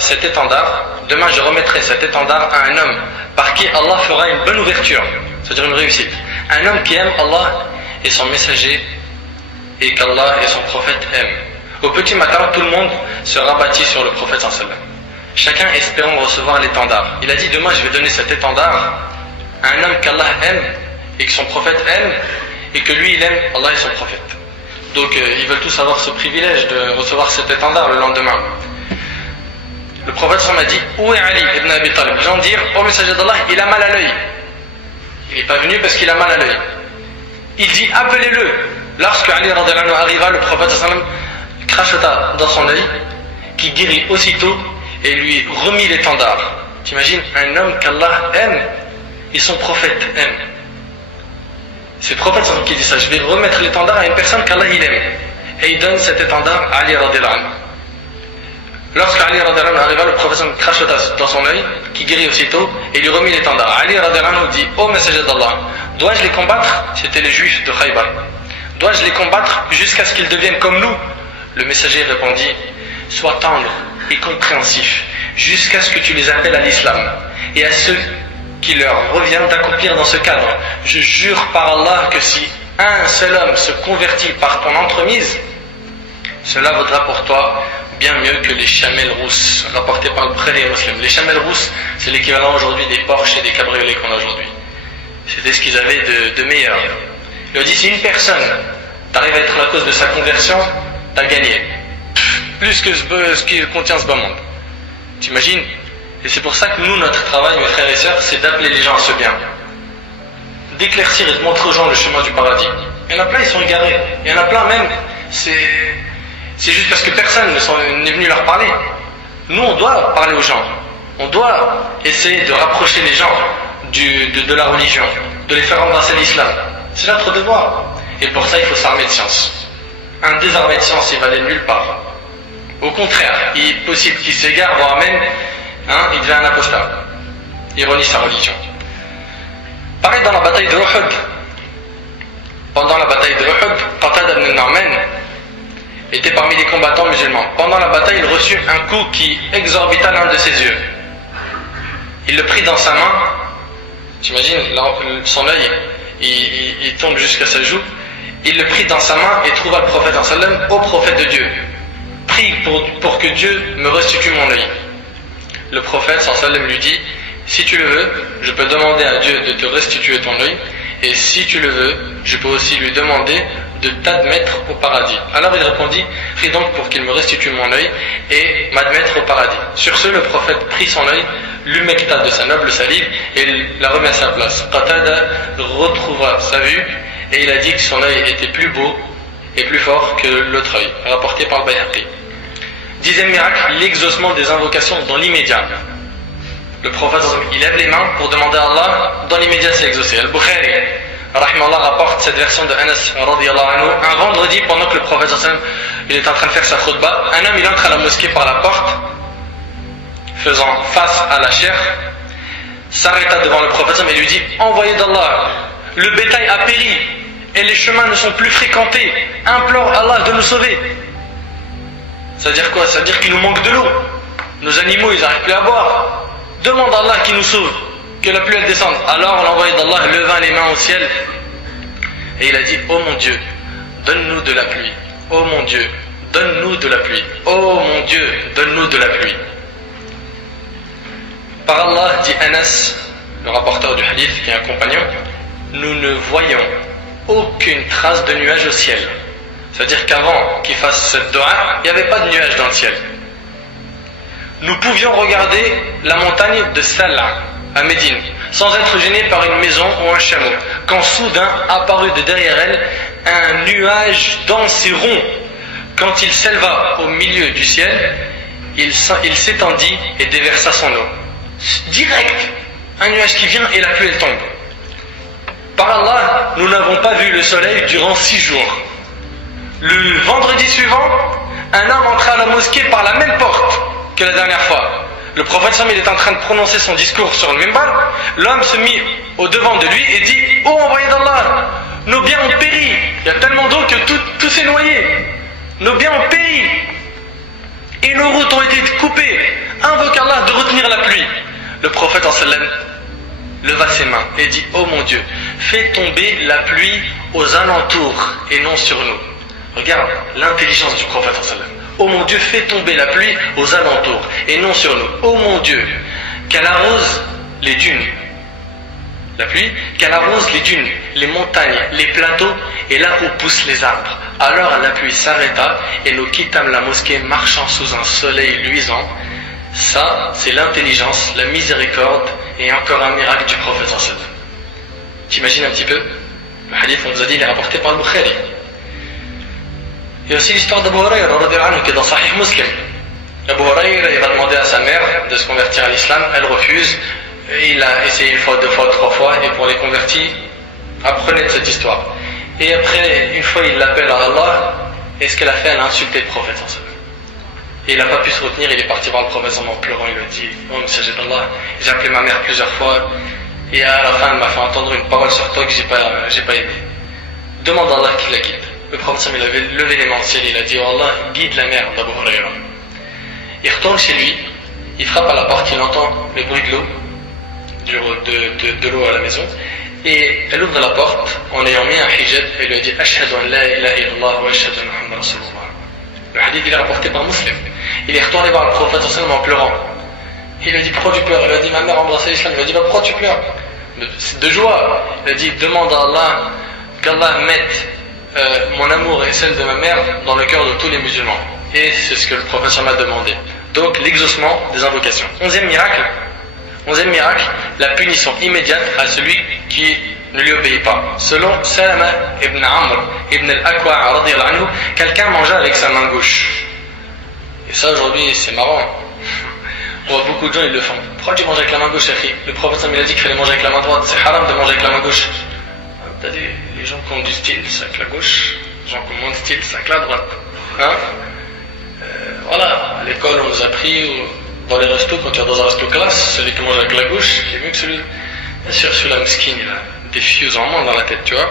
à un homme par qui Allah fera une bonne ouverture, c'est-à-dire une réussite. Un homme qui aime Allah et son messager et qu'Allah et son prophète aiment. Au petit matin, tout le monde se rabattit sur le prophète sallam, chacun espérant recevoir l'étendard. Il a dit: demain je vais donner cet étendard à un homme qu'Allah aime et que son prophète aime et que lui il aime Allah et son prophète. Donc ils veulent tous avoir ce privilège de recevoir cet étendard le lendemain. Le prophète sallam a dit: où est Ali ibn Abi Talib? Les gens dirent: ô messager d'Allah, il a mal à l'œil. Il n'est pas venu parce qu'il a mal à l'œil. Il dit: appelez-le. Lorsque Ali radhiyallahu anhu arriva, le prophète sallam cracheta dans son œil, qui guérit aussitôt et lui remit l'étendard. T'imagines un homme qu'Allah aime et son prophète aime. C'est le prophète qui dit ça: je vais remettre l'étendard à une personne qu'Allah il aime. Et il donne cet étendard à Ali radhiyallahu anhu. Lorsque Ali radhiyallahu anhu arriva, le prophète cracheta dans son œil, qui guérit aussitôt, et lui remit l'étendard. Ali radhiyallahu anhu dit: ô messager d'Allah, dois-je les combattre? C'était les juifs de Khaybar. Dois-je les combattre jusqu'à ce qu'ils deviennent comme nous? Le messager répondit: sois tendre et compréhensif jusqu'à ce que tu les appelles à l'islam et à ceux qui leur revient d'accomplir dans ce cadre. Je jure par Allah que si un seul homme se convertit par ton entremise, cela vaudra pour toi bien mieux que les chamelles rousses, rapportées par le Bukhari et Muslim. Les chamelles rousses, c'est l'équivalent aujourd'hui des Porsche et des cabriolets qu'on a aujourd'hui. C'était ce qu'ils avaient de meilleur. Il a dit: si une personne t'arrive à être la cause de sa conversion, t'as gagné. Plus que ce qui contient ce bas monde. T'imagines? Et c'est pour ça que nous, notre travail, mes frères et sœurs, c'est d'appeler les gens à ce bien. D'éclaircir et de montrer aux gens le chemin du paradis. Il y en a plein, ils sont égarés. Il y en a plein même, c'est juste parce que personne n'est venu leur parler. Nous, on doit parler aux gens. On doit essayer de rapprocher les gens de la religion, de les faire embrasser l'islam. C'est notre devoir. Et pour ça, il faut s'armer de science. Un désarmé de science, il va aller nulle part. Au contraire, il est possible qu'il s'égare, voire même, il devient un apostat. Il renie sa religion. Pareil dans la bataille de Uhud. Pendant la bataille de Uhud, Qatada ibn Nu'man était parmi les combattants musulmans. Pendant la bataille, il reçut un coup qui exorbita l'un de ses yeux. Il le prit dans sa main. T'imagines, son œil, il tombe jusqu'à sa joue. Il le prit dans sa main et trouva le prophète sallam: ô prophète de Dieu, prie pour que Dieu me restitue mon œil. Le prophète sallam lui dit: si tu le veux, je peux demander à Dieu de te restituer ton œil, et si tu le veux, je peux aussi lui demander de t'admettre au paradis. Alors il répondit: prie donc pour qu'il me restitue mon œil et m'admettre au paradis. Sur ce, le prophète prit son œil, l'humecta de sa noble salive et la remet à sa place. Qatada retrouva sa vue et il a dit que son œil était plus beau et plus fort que l'autre œil, rapporté par le Bayhaqi. 10e miracle, l'exaucement des invocations dans l'immédiat. Le prophète, il lève les mains pour demander à Allah, dans l'immédiat c'est exaucé. Al-Bukhari, rahimahullah, rapporte cette version de Anas radhiyallahu anhu. Un vendredi, pendant que le prophète il est en train de faire sa khutbah, un homme il entre à la mosquée par la porte, faisant face à la chair, s'arrêta devant le prophète et lui dit: envoyé d'Allah, le bétail a péri et les chemins ne sont plus fréquentés, implore Allah de nous sauver. Ça veut dire quoi? Ça veut dire qu'il nous manque de l'eau, nos animaux ils n'arrivent plus à boire. Demande à Allah qu'il nous sauve. que la pluie elle descende. Alors l'envoyé d'Allah leva les mains au ciel et il a dit: oh mon Dieu, donne-nous de la pluie. Oh mon Dieu, donne-nous de la pluie. Oh mon Dieu, donne-nous de la pluie. Par Allah, dit Anas, le rapporteur du hadith qui est un compagnon, nous ne voyons aucune trace de nuage au ciel. C'est-à-dire qu'avant qu'il fasse cette dua, il n'y avait pas de nuage dans le ciel. Nous pouvions regarder la montagne de Salah à Médine sans être gênés par une maison ou un chameau, quand soudain apparut de derrière elle un nuage dense et rond. Quand il s'éleva au milieu du ciel, il s'étendit et déversa son eau. Direct, un nuage qui vient et la pluie elle tombe. Par Allah, nous n'avons pas vu le soleil durant 6 jours. Le vendredi suivant, un homme entra à la mosquée par la même porte que la dernière fois. Le prophète Sam, il est en train de prononcer son discours sur le minbar. L'homme se mit au devant de lui et dit: oh envoyé d'Allah, nos biens ont péri. Il y a tellement d'eau que tout s'est noyé. Nos biens ont péri et nos routes ont été coupées. Invoque Allah de retenir la pluie. Le prophète sallam leva ses mains et dit: oh mon Dieu, fais tomber la pluie aux alentours et non sur nous. Regarde l'intelligence du prophète sallam. Oh mon Dieu, fais tomber la pluie aux alentours et non sur nous. Oh mon Dieu, qu'elle arrose les dunes. La pluie, qu'elle arrose les dunes, les montagnes, les plateaux et là où poussent les arbres. Alors la pluie s'arrêta et nous quittâmes la mosquée marchant sous un soleil luisant. Ça, c'est l'intelligence, la miséricorde et encore un miracle du prophète sallam. T'imagines un petit peu? Le hadith, on nous a dit, il est rapporté par le Bukhari. Il y a aussi l'histoire d'Abu Hurayra qui est dans Sahih Muslim. Abu Hurayra, il va demander à sa mère de se convertir à l'islam, elle refuse. Et il a essayé 1 fois, 2 fois, 3 fois, et pour les convertis, apprenez de cette histoire. Et après, une fois, il l'appelle à Allah, et ce qu'elle a fait, elle a insulté le prophète. Et il n'a pas pu se retenir, il est parti voir le prophète en pleurant, il lui a dit: oh, messager d'Allah, j'ai appelé ma mère plusieurs fois, et à la fin, elle m'a fait entendre une parole sur toi que j'ai pas aimé. Demande à Allah qu'il la guide. Le prophète il avait levé les mains au ciel, il a dit: oh Allah, guide la mère d'Abu Hurayra. Il retourne chez lui, il frappe à la porte, il entend le bruit de l'eau, de l'eau à la maison, et elle ouvre la porte en ayant mis un hijab et lui a dit: Ashhadu an la ilaha illallah wa ashhadu anna Muhammadan rasulullah. Le hadith il est rapporté par Muslim. Il est retourné voir le prophète en pleurant. Il lui a dit: pourquoi tu pleures? Il a dit: ma mère a embrassé l'islam. Il lui a dit: bah, pourquoi tu pleures? De joie. Il a dit: demande à Allah qu'Allah mette mon amour et celle de ma mère dans le cœur de tous les musulmans. Et c'est ce que le prophète m'a demandé. Donc l'exaucement des invocations. 11e miracle, la punition immédiate à celui qui ne lui obéit pas. Selon Salama ibn Amr ibn al-Aqwa radiyallahu anhu, quelqu'un mangea avec sa main gauche. Et ça aujourd'hui c'est marrant. On voit beaucoup de gens ils le font. Pourquoi tu manges avec la main gauche, Akhi? Le prophète il a dit qu'il fallait manger avec la main droite. C'est haram de manger avec la main gauche. T'as dit, les gens qui ont du style, c'est avec la gauche. Les gens qui ont moins de style, c'est avec la droite. Hein? Voilà, à l'école on nous a appris, dans les restos, quand tu es dans un resto classe, celui qui mange avec la gauche, c'est mieux que celui. Bien sûr, celui-là, mesquine, il a des fuse en moins dans la tête, tu vois.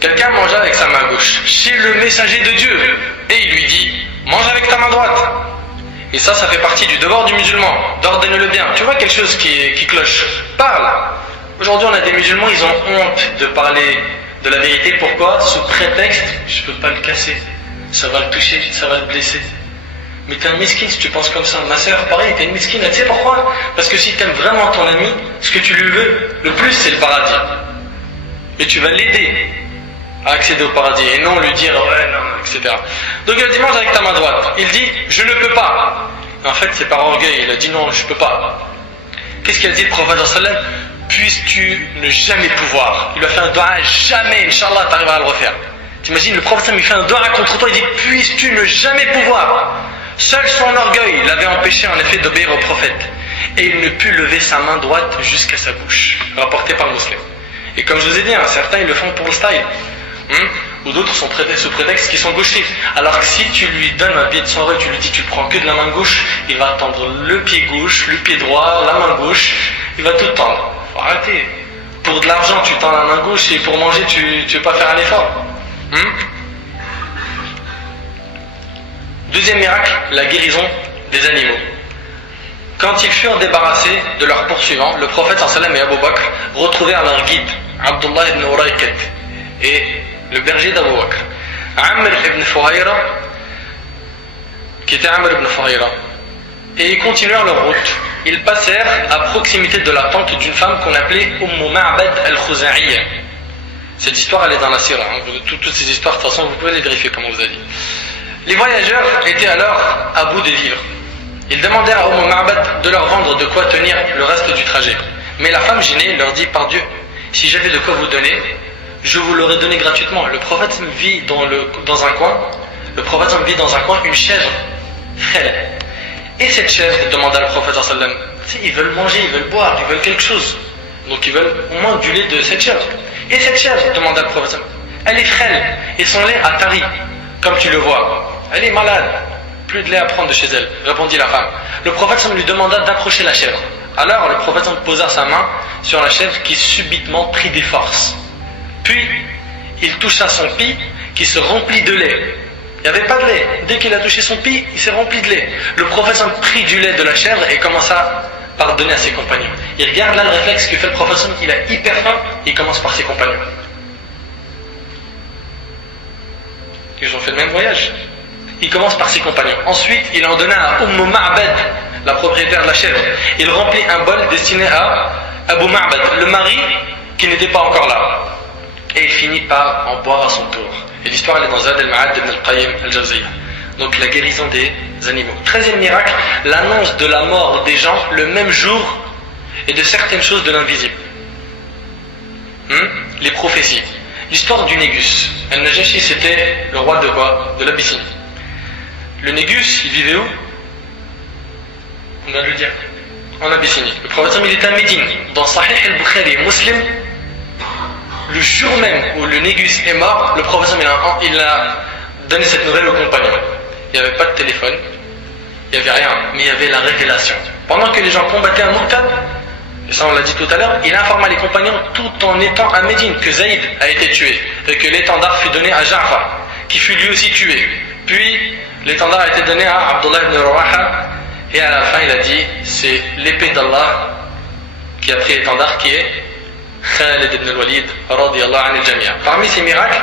Quelqu'un mangeait avec sa main gauche, chez le messager de Dieu, et il lui dit: mange avec ta main droite. Et ça fait partie du devoir du musulman, d'ordonner le bien. Tu vois quelque chose qui cloche, parle. Aujourd'hui, on a des musulmans, ils ont honte de parler de la vérité. Pourquoi? Sous prétexte, je peux pas le casser, ça va le toucher, ça va le blesser. Mais t'es un miskin si tu penses comme ça. Ma soeur, pareil, t'es une miskin. Tu sais pourquoi? Parce que si t'aimes vraiment ton ami, ce que tu lui veux le plus, c'est le paradis. Et tu vas l'aider à accéder au paradis et non lui dire ouais, non, etc. Donc il a dit: mange avec ta main droite. Il dit: je ne peux pas. En fait, c'est par orgueil. Il a dit: non, je peux pas. Qu'est-ce qu'il a dit le prophète sallam? Puisses-tu ne jamais pouvoir. Il lui a fait un doigt, jamais, Inch'Allah, t'arriveras à le refaire. T'imagines, le prophète il fait un doigt contre toi, il dit: puisses-tu ne jamais pouvoir. Seul son orgueil l'avait empêché en effet d'obéir au prophète. Et il ne put lever sa main droite jusqu'à sa bouche. Rapporté par le musulman. Et comme je vous ai dit, certains ils le font pour le style. Ou d'autres sont sous prétexte qu'ils sont gauchers. Alors que si tu lui donnes un billet de 100 €, tu lui dis: tu le prends que de la main gauche, il va tendre le pied gauche, le pied droit, la main gauche, il va tout tendre. Faut arrêter. Pour de l'argent, tu tends la main gauche et pour manger, tu veux pas faire un effort. Deuxième miracle, la guérison des animaux. Quand ils furent débarrassés de leurs poursuivants, le prophète sallam et Abu Bakr retrouvèrent leur guide, Abdullah ibn Urayqat, et le berger d'Abu Bakr, Amr ibn Fuhayra, qui était Amr ibn Fuhayra, et ils continuèrent leur route. Ils passèrent à proximité de la tente d'une femme qu'on appelait Ma'bad al-Khuza'iyya. Cette histoire, elle est dans la Sira. Toutes ces histoires, de toute façon, vous pouvez les vérifier, comme on vous a dit. Les voyageurs étaient alors à bout de vivres. Ils demandèrent à Ma'bad de leur vendre de quoi tenir le reste du trajet. Mais la femme gênée leur dit, par Dieu, si j'avais de quoi vous donner, je vous l'aurais donné gratuitement. Le prophète vit dans un coin une chèvre frêle. Et cette chèvre, demanda le prophète sallam, ils veulent manger, ils veulent boire, ils veulent quelque chose. Donc ils veulent au moins du lait de cette chèvre. Et cette chèvre, demanda le prophète sallam, elle est frêle et son lait a tari, comme tu le vois. Elle est malade, plus de lait à prendre de chez elle, répondit la femme. Le prophète sallam lui demanda d'approcher la chèvre. Alors le prophète sallam posa sa main sur la chèvre qui subitement prit des forces. Puis il toucha son pis qui se remplit de lait. Il n'y avait pas de lait. Dès qu'il a touché son pis, il s'est rempli de lait. Le prophète prit du lait de la chèvre et commença par donner à ses compagnons. Il regarde là le réflexe que fait le prophète, il a hyper faim, il commence par ses compagnons. Ils ont fait le même voyage. Il commence par ses compagnons. Ensuite, il en donna à Ma'bad, la propriétaire de la chèvre. Il remplit un bol destiné à Abu Ma'bad, le mari qui n'était pas encore là. Et il finit par en boire à son tour. Et l'histoire elle est dans Zad al-Ma'ad ibn al-Qayyim al-Jawziyya. Donc la guérison des animaux. 13e miracle, l'annonce de la mort des gens le même jour et de certaines choses de l'invisible. Les prophéties. L'histoire du Négus. Al-Najashi, c'était le roi de quoi? De l'Abyssinie. Le Négus, il vivait où? On va le dire. En Abyssinie. Le prophète il était à Médine. Dans Sahih al-Bukhari et Muslim, le jour même où le Négus est mort, le prophète il a donné cette nouvelle aux compagnons. Il n'y avait pas de téléphone, il n'y avait rien, mais il y avait la révélation. Pendant que les gens combattaient à Mu'tah, et ça on l'a dit tout à l'heure, il informa les compagnons tout en étant à Médine que Zaïd a été tué et que l'étendard fut donné à Ja'far, qui fut lui aussi tué. Puis l'étendard a été donné à Abdullah ibn Rawaha et à la fin il a dit c'est l'épée d'Allah qui a pris l'étendard qui est Khalid ibn al-Walid radiyallahu anhu al-Jami'a. Parmi ces miracles,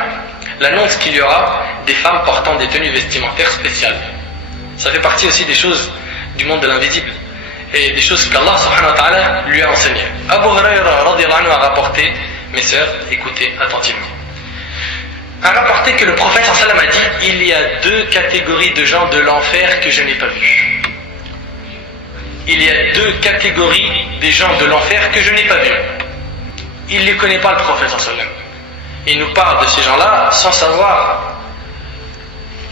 l'annonce qu'il y aura des femmes portant des tenues vestimentaires spéciales. Ça fait partie aussi des choses du monde de l'invisible et des choses qu'Allah subhanahu wa ta'ala lui a enseignées. Abu Huraira radiyallahu anhu a rapporté, mes sœurs, écoutez attentivement, a rapporté que le prophète sallam a dit il y a deux catégories de gens de l'enfer que je n'ai pas vues. Il y a deux catégories des gens de l'enfer que je n'ai pas vues. Il ne les connaît pas, le prophète sallam. Il nous parle de ces gens-là sans savoir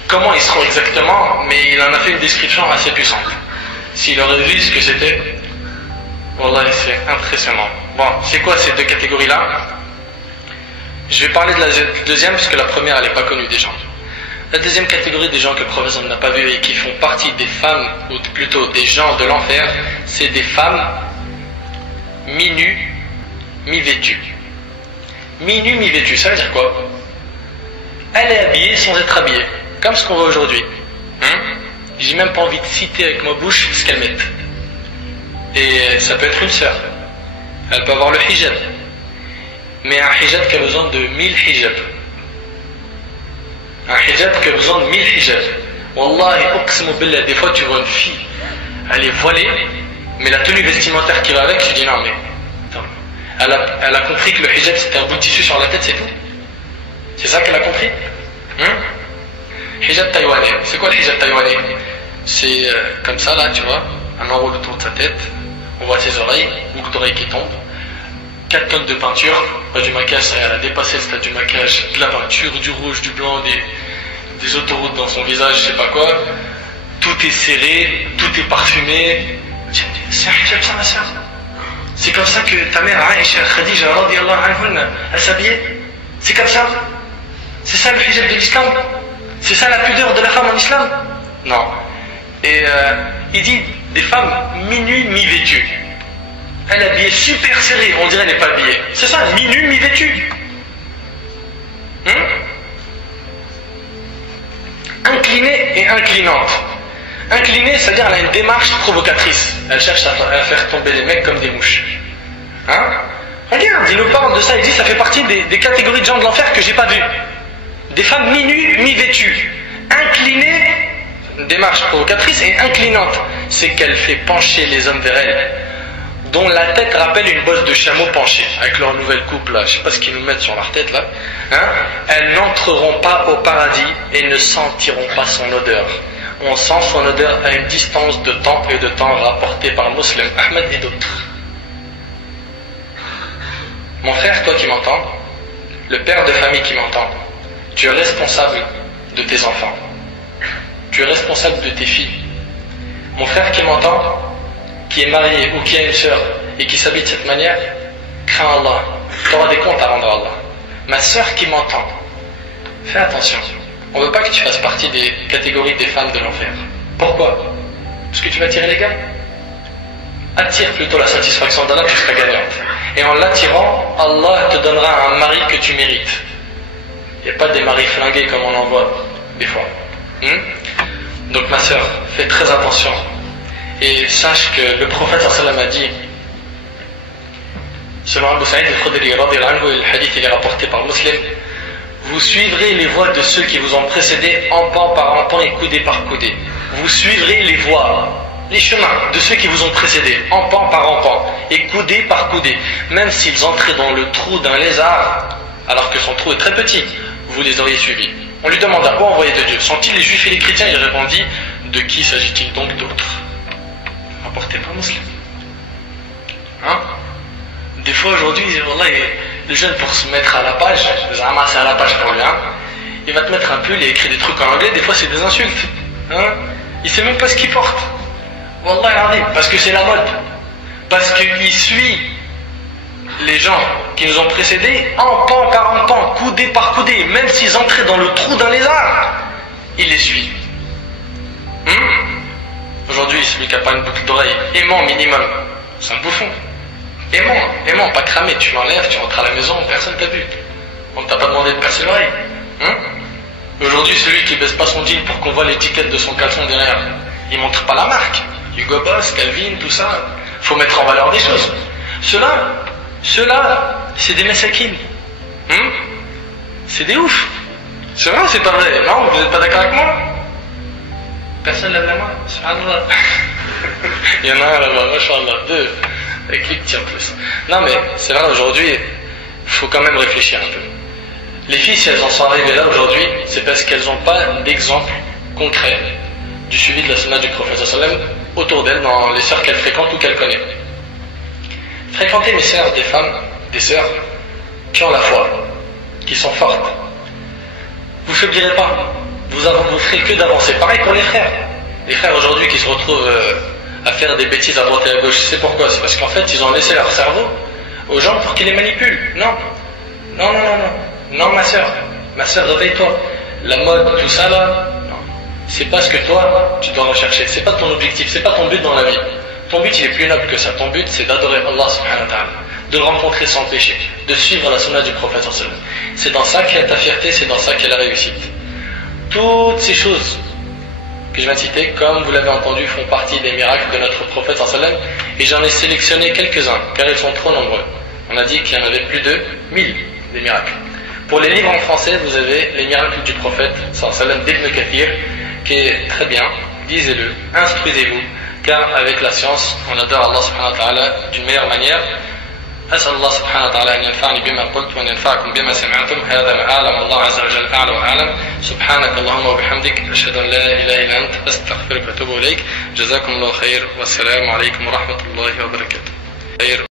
comment ils seront exactement, mais il en a fait une description assez puissante. S'il aurait vu ce que c'était, wallah, c'est impressionnant. Bon, c'est quoi ces deux catégories-là? Je vais parler de la deuxième, parce que la première, elle n'est pas connue des gens. La deuxième catégorie des gens que le prophète n'a pas vu et qui font partie des femmes, ou plutôt des gens de l'enfer, c'est des femmes mi-nues, mi-vêtue. Mi-nu, mi-vêtue, ça veut dire quoi? Elle est habillée sans être habillée, comme ce qu'on voit aujourd'hui. J'ai même pas envie de citer avec ma bouche ce qu'elles mettent. Et ça peut être une sœur. Elle peut avoir le hijab. Mais un hijab qui a besoin de 1000 hijabs. Un hijab qui a besoin de 1000 hijabs. Wallahi, uqsimu billah, des fois tu vois une fille, elle est voilée, mais la tenue vestimentaire qui va avec, tu dis non mais... Elle a compris que le hijab c'était un bout de tissu sur la tête, c'est tout. C'est ça qu'elle a compris. Hijab taïwanais. C'est quoi le hijab taïwanais? C'est comme ça là, tu vois, un enroule autour de sa tête, on voit ses oreilles, boucle d'oreille qui tombe, 4 tonnes de peinture, pas du maquillage, ça elle a dépassé le stade du maquillage, de la peinture, du rouge, du blanc, des autoroutes dans son visage, je sais pas quoi, tout est serré, tout est parfumé. C'est un hijab ça ma soeur? C'est comme ça que ta mère Aïcha Khadija radiyallahu anha elle s'habillait? C'est comme ça? C'est ça le hijab de l'islam? C'est ça la pudeur de la femme en islam? Non. Et il dit des femmes mi-nues, mi-vêtues. Elle est habillée super serrée, on dirait qu'elle n'est pas habillée. C'est ça, mi-nue, mi-vêtue. Inclinée et inclinante. Inclinée, c'est-à-dire elle a une démarche provocatrice. Elle cherche à faire tomber les mecs comme des mouches. Hein? Regarde, il nous parle de ça, il dit ça fait partie des catégories de gens de l'enfer que j'ai pas vues. Des femmes mi-nues, mi-vêtues. Inclinées, une démarche provocatrice, et inclinante, c'est qu'elle fait pencher les hommes vers elle, dont la tête rappelle une bosse de chameau penchée, avec leur nouvelle coupe là, je sais pas ce qu'ils nous mettent sur leur tête là. Hein? Elles n'entreront pas au paradis et ne sentiront pas son odeur. On sent son odeur à une distance de temps et de temps, rapportée par Muslim Ahmed et d'autres. Mon frère, toi qui m'entends, le père de famille qui m'entend, tu es responsable de tes enfants. Tu es responsable de tes filles. Mon frère qui m'entend, qui est marié ou qui a une sœur et qui s'habille de cette manière, crains Allah. Tu auras des comptes à rendre à Allah. Ma sœur qui m'entend, fais attention. On ne veut pas que tu fasses partie des catégories des femmes de l'enfer. Pourquoi? Parce que tu vas attirer les gars. Attire plutôt la satisfaction d'Allah, tu seras gagnante. Et en l'attirant, Allah te donnera un mari que tu mérites. Il n'y a pas des maris flingués comme on en voit des fois. Donc ma sœur, fais très attention. Et sache que le prophète sallallahu alayhi wa sallam a dit, selon Abu Sa'id al-Khudri radiyallahu anhu, et le hadith il est rapporté par Muslim, vous suivrez les voies de ceux qui vous ont précédés, empan par empan et coudé par coudé. Vous suivrez les voies, les chemins de ceux qui vous ont précédés, empan par empan et coudé par coudé. Même s'ils entraient dans le trou d'un lézard, alors que son trou est très petit, vous les auriez suivis. On lui demanda, ô envoyé de Dieu, sont-ils les juifs et les chrétiens? Il répondit, de qui s'agit-il donc d'autres? Rapporté par Muslim. Hein? Des fois aujourd'hui, le jeune pour se mettre à la page, c'est à la page pour lui, hein? Il va te mettre un pull et écrire des trucs en anglais, des fois c'est des insultes. Hein? Il sait même pas ce qu'il porte. Wallah, parce que c'est la mode. Parce qu'il suit les gens qui nous ont précédés, empan par empan, coudé par coudé, même s'ils entraient dans le trou d'un lézard, il les suit. Aujourd'hui, celui qui n'a pas une boucle d'oreille, aimant minimum, c'est un bouffon. Aimant, pas cramé, tu l'enlèves, tu rentres à la maison, personne t'a vu. On ne t'a pas demandé de percer l'oreille. Aujourd'hui, celui qui baisse pas son jean pour qu'on voit l'étiquette de son caleçon derrière, il montre pas la marque. Hugo Boss, Calvin, tout ça. Faut mettre en valeur des choses. Ceux-là, c'est des messakines. C'est des oufs. C'est vrai ou c'est pas vrai? Non, vous n'êtes pas d'accord avec moi? Personne lève la main. Subhanallah. Il y en a un là-bas, mashallah, deux. Avec les petits en plus. Non mais, c'est vrai, aujourd'hui, il faut quand même réfléchir un peu. Les filles, si elles en sont arrivées là aujourd'hui, c'est parce qu'elles n'ont pas d'exemple concret du suivi de la sunna du prophète sallallahu alayhi wa sallam autour d'elles, dans les sœurs qu'elles fréquentent ou qu'elles connaissent. Fréquentez mes sœurs, des femmes, des sœurs qui ont la foi, qui sont fortes. Vous faiblirez pas. Vous ferez que d'avancer. Pareil pour les frères. Les frères aujourd'hui qui se retrouvent à faire des bêtises à droite et à gauche. C'est pourquoi? C'est parce qu'en fait ils ont laissé leur cerveau aux gens pour qu'ils les manipulent. Non, ma sœur, réveille-toi. La mode, tout ça là, non. C'est pas ce que toi tu dois rechercher. C'est pas ton objectif, c'est pas ton but dans la vie. Ton but il est plus noble que ça. Ton but c'est d'adorer Allah subhanahu wa ta'ala, de le rencontrer sans péché, de suivre la sunna du prophète sallallahu alayhi wa sallam. C'est dans ça qu'est ta fierté, c'est dans ça qu'est la réussite. Toutes ces choses que je viens de citer, comme vous l'avez entendu, font partie des miracles de notre prophète sallallahu alayhi wa sallam, et j'en ai sélectionné quelques-uns, car ils sont trop nombreux. On a dit qu'il y en avait plus de 1000 des miracles. Pour les livres en français, vous avez les miracles du prophète sallallahu alayhi wa sallam d'Ibn Kathir, qui est très bien, lisez-le, instruisez-vous, car avec la science, on adore Allah subhanahu wa ta'ala d'une meilleure manière. أسأل الله سبحانه وتعالى أن ينفعني بما قلت وأن ينفعكم بما سمعتم. هذا ما أعلم، الله عز وجل أعلى وأعلم. سبحانك اللهم وبحمدك، أشهد أن لا إله إلا أنت، أستغفرك وأتوب إليك. جزاكم الله خير، والسلام عليكم ورحمة الله وبركاته.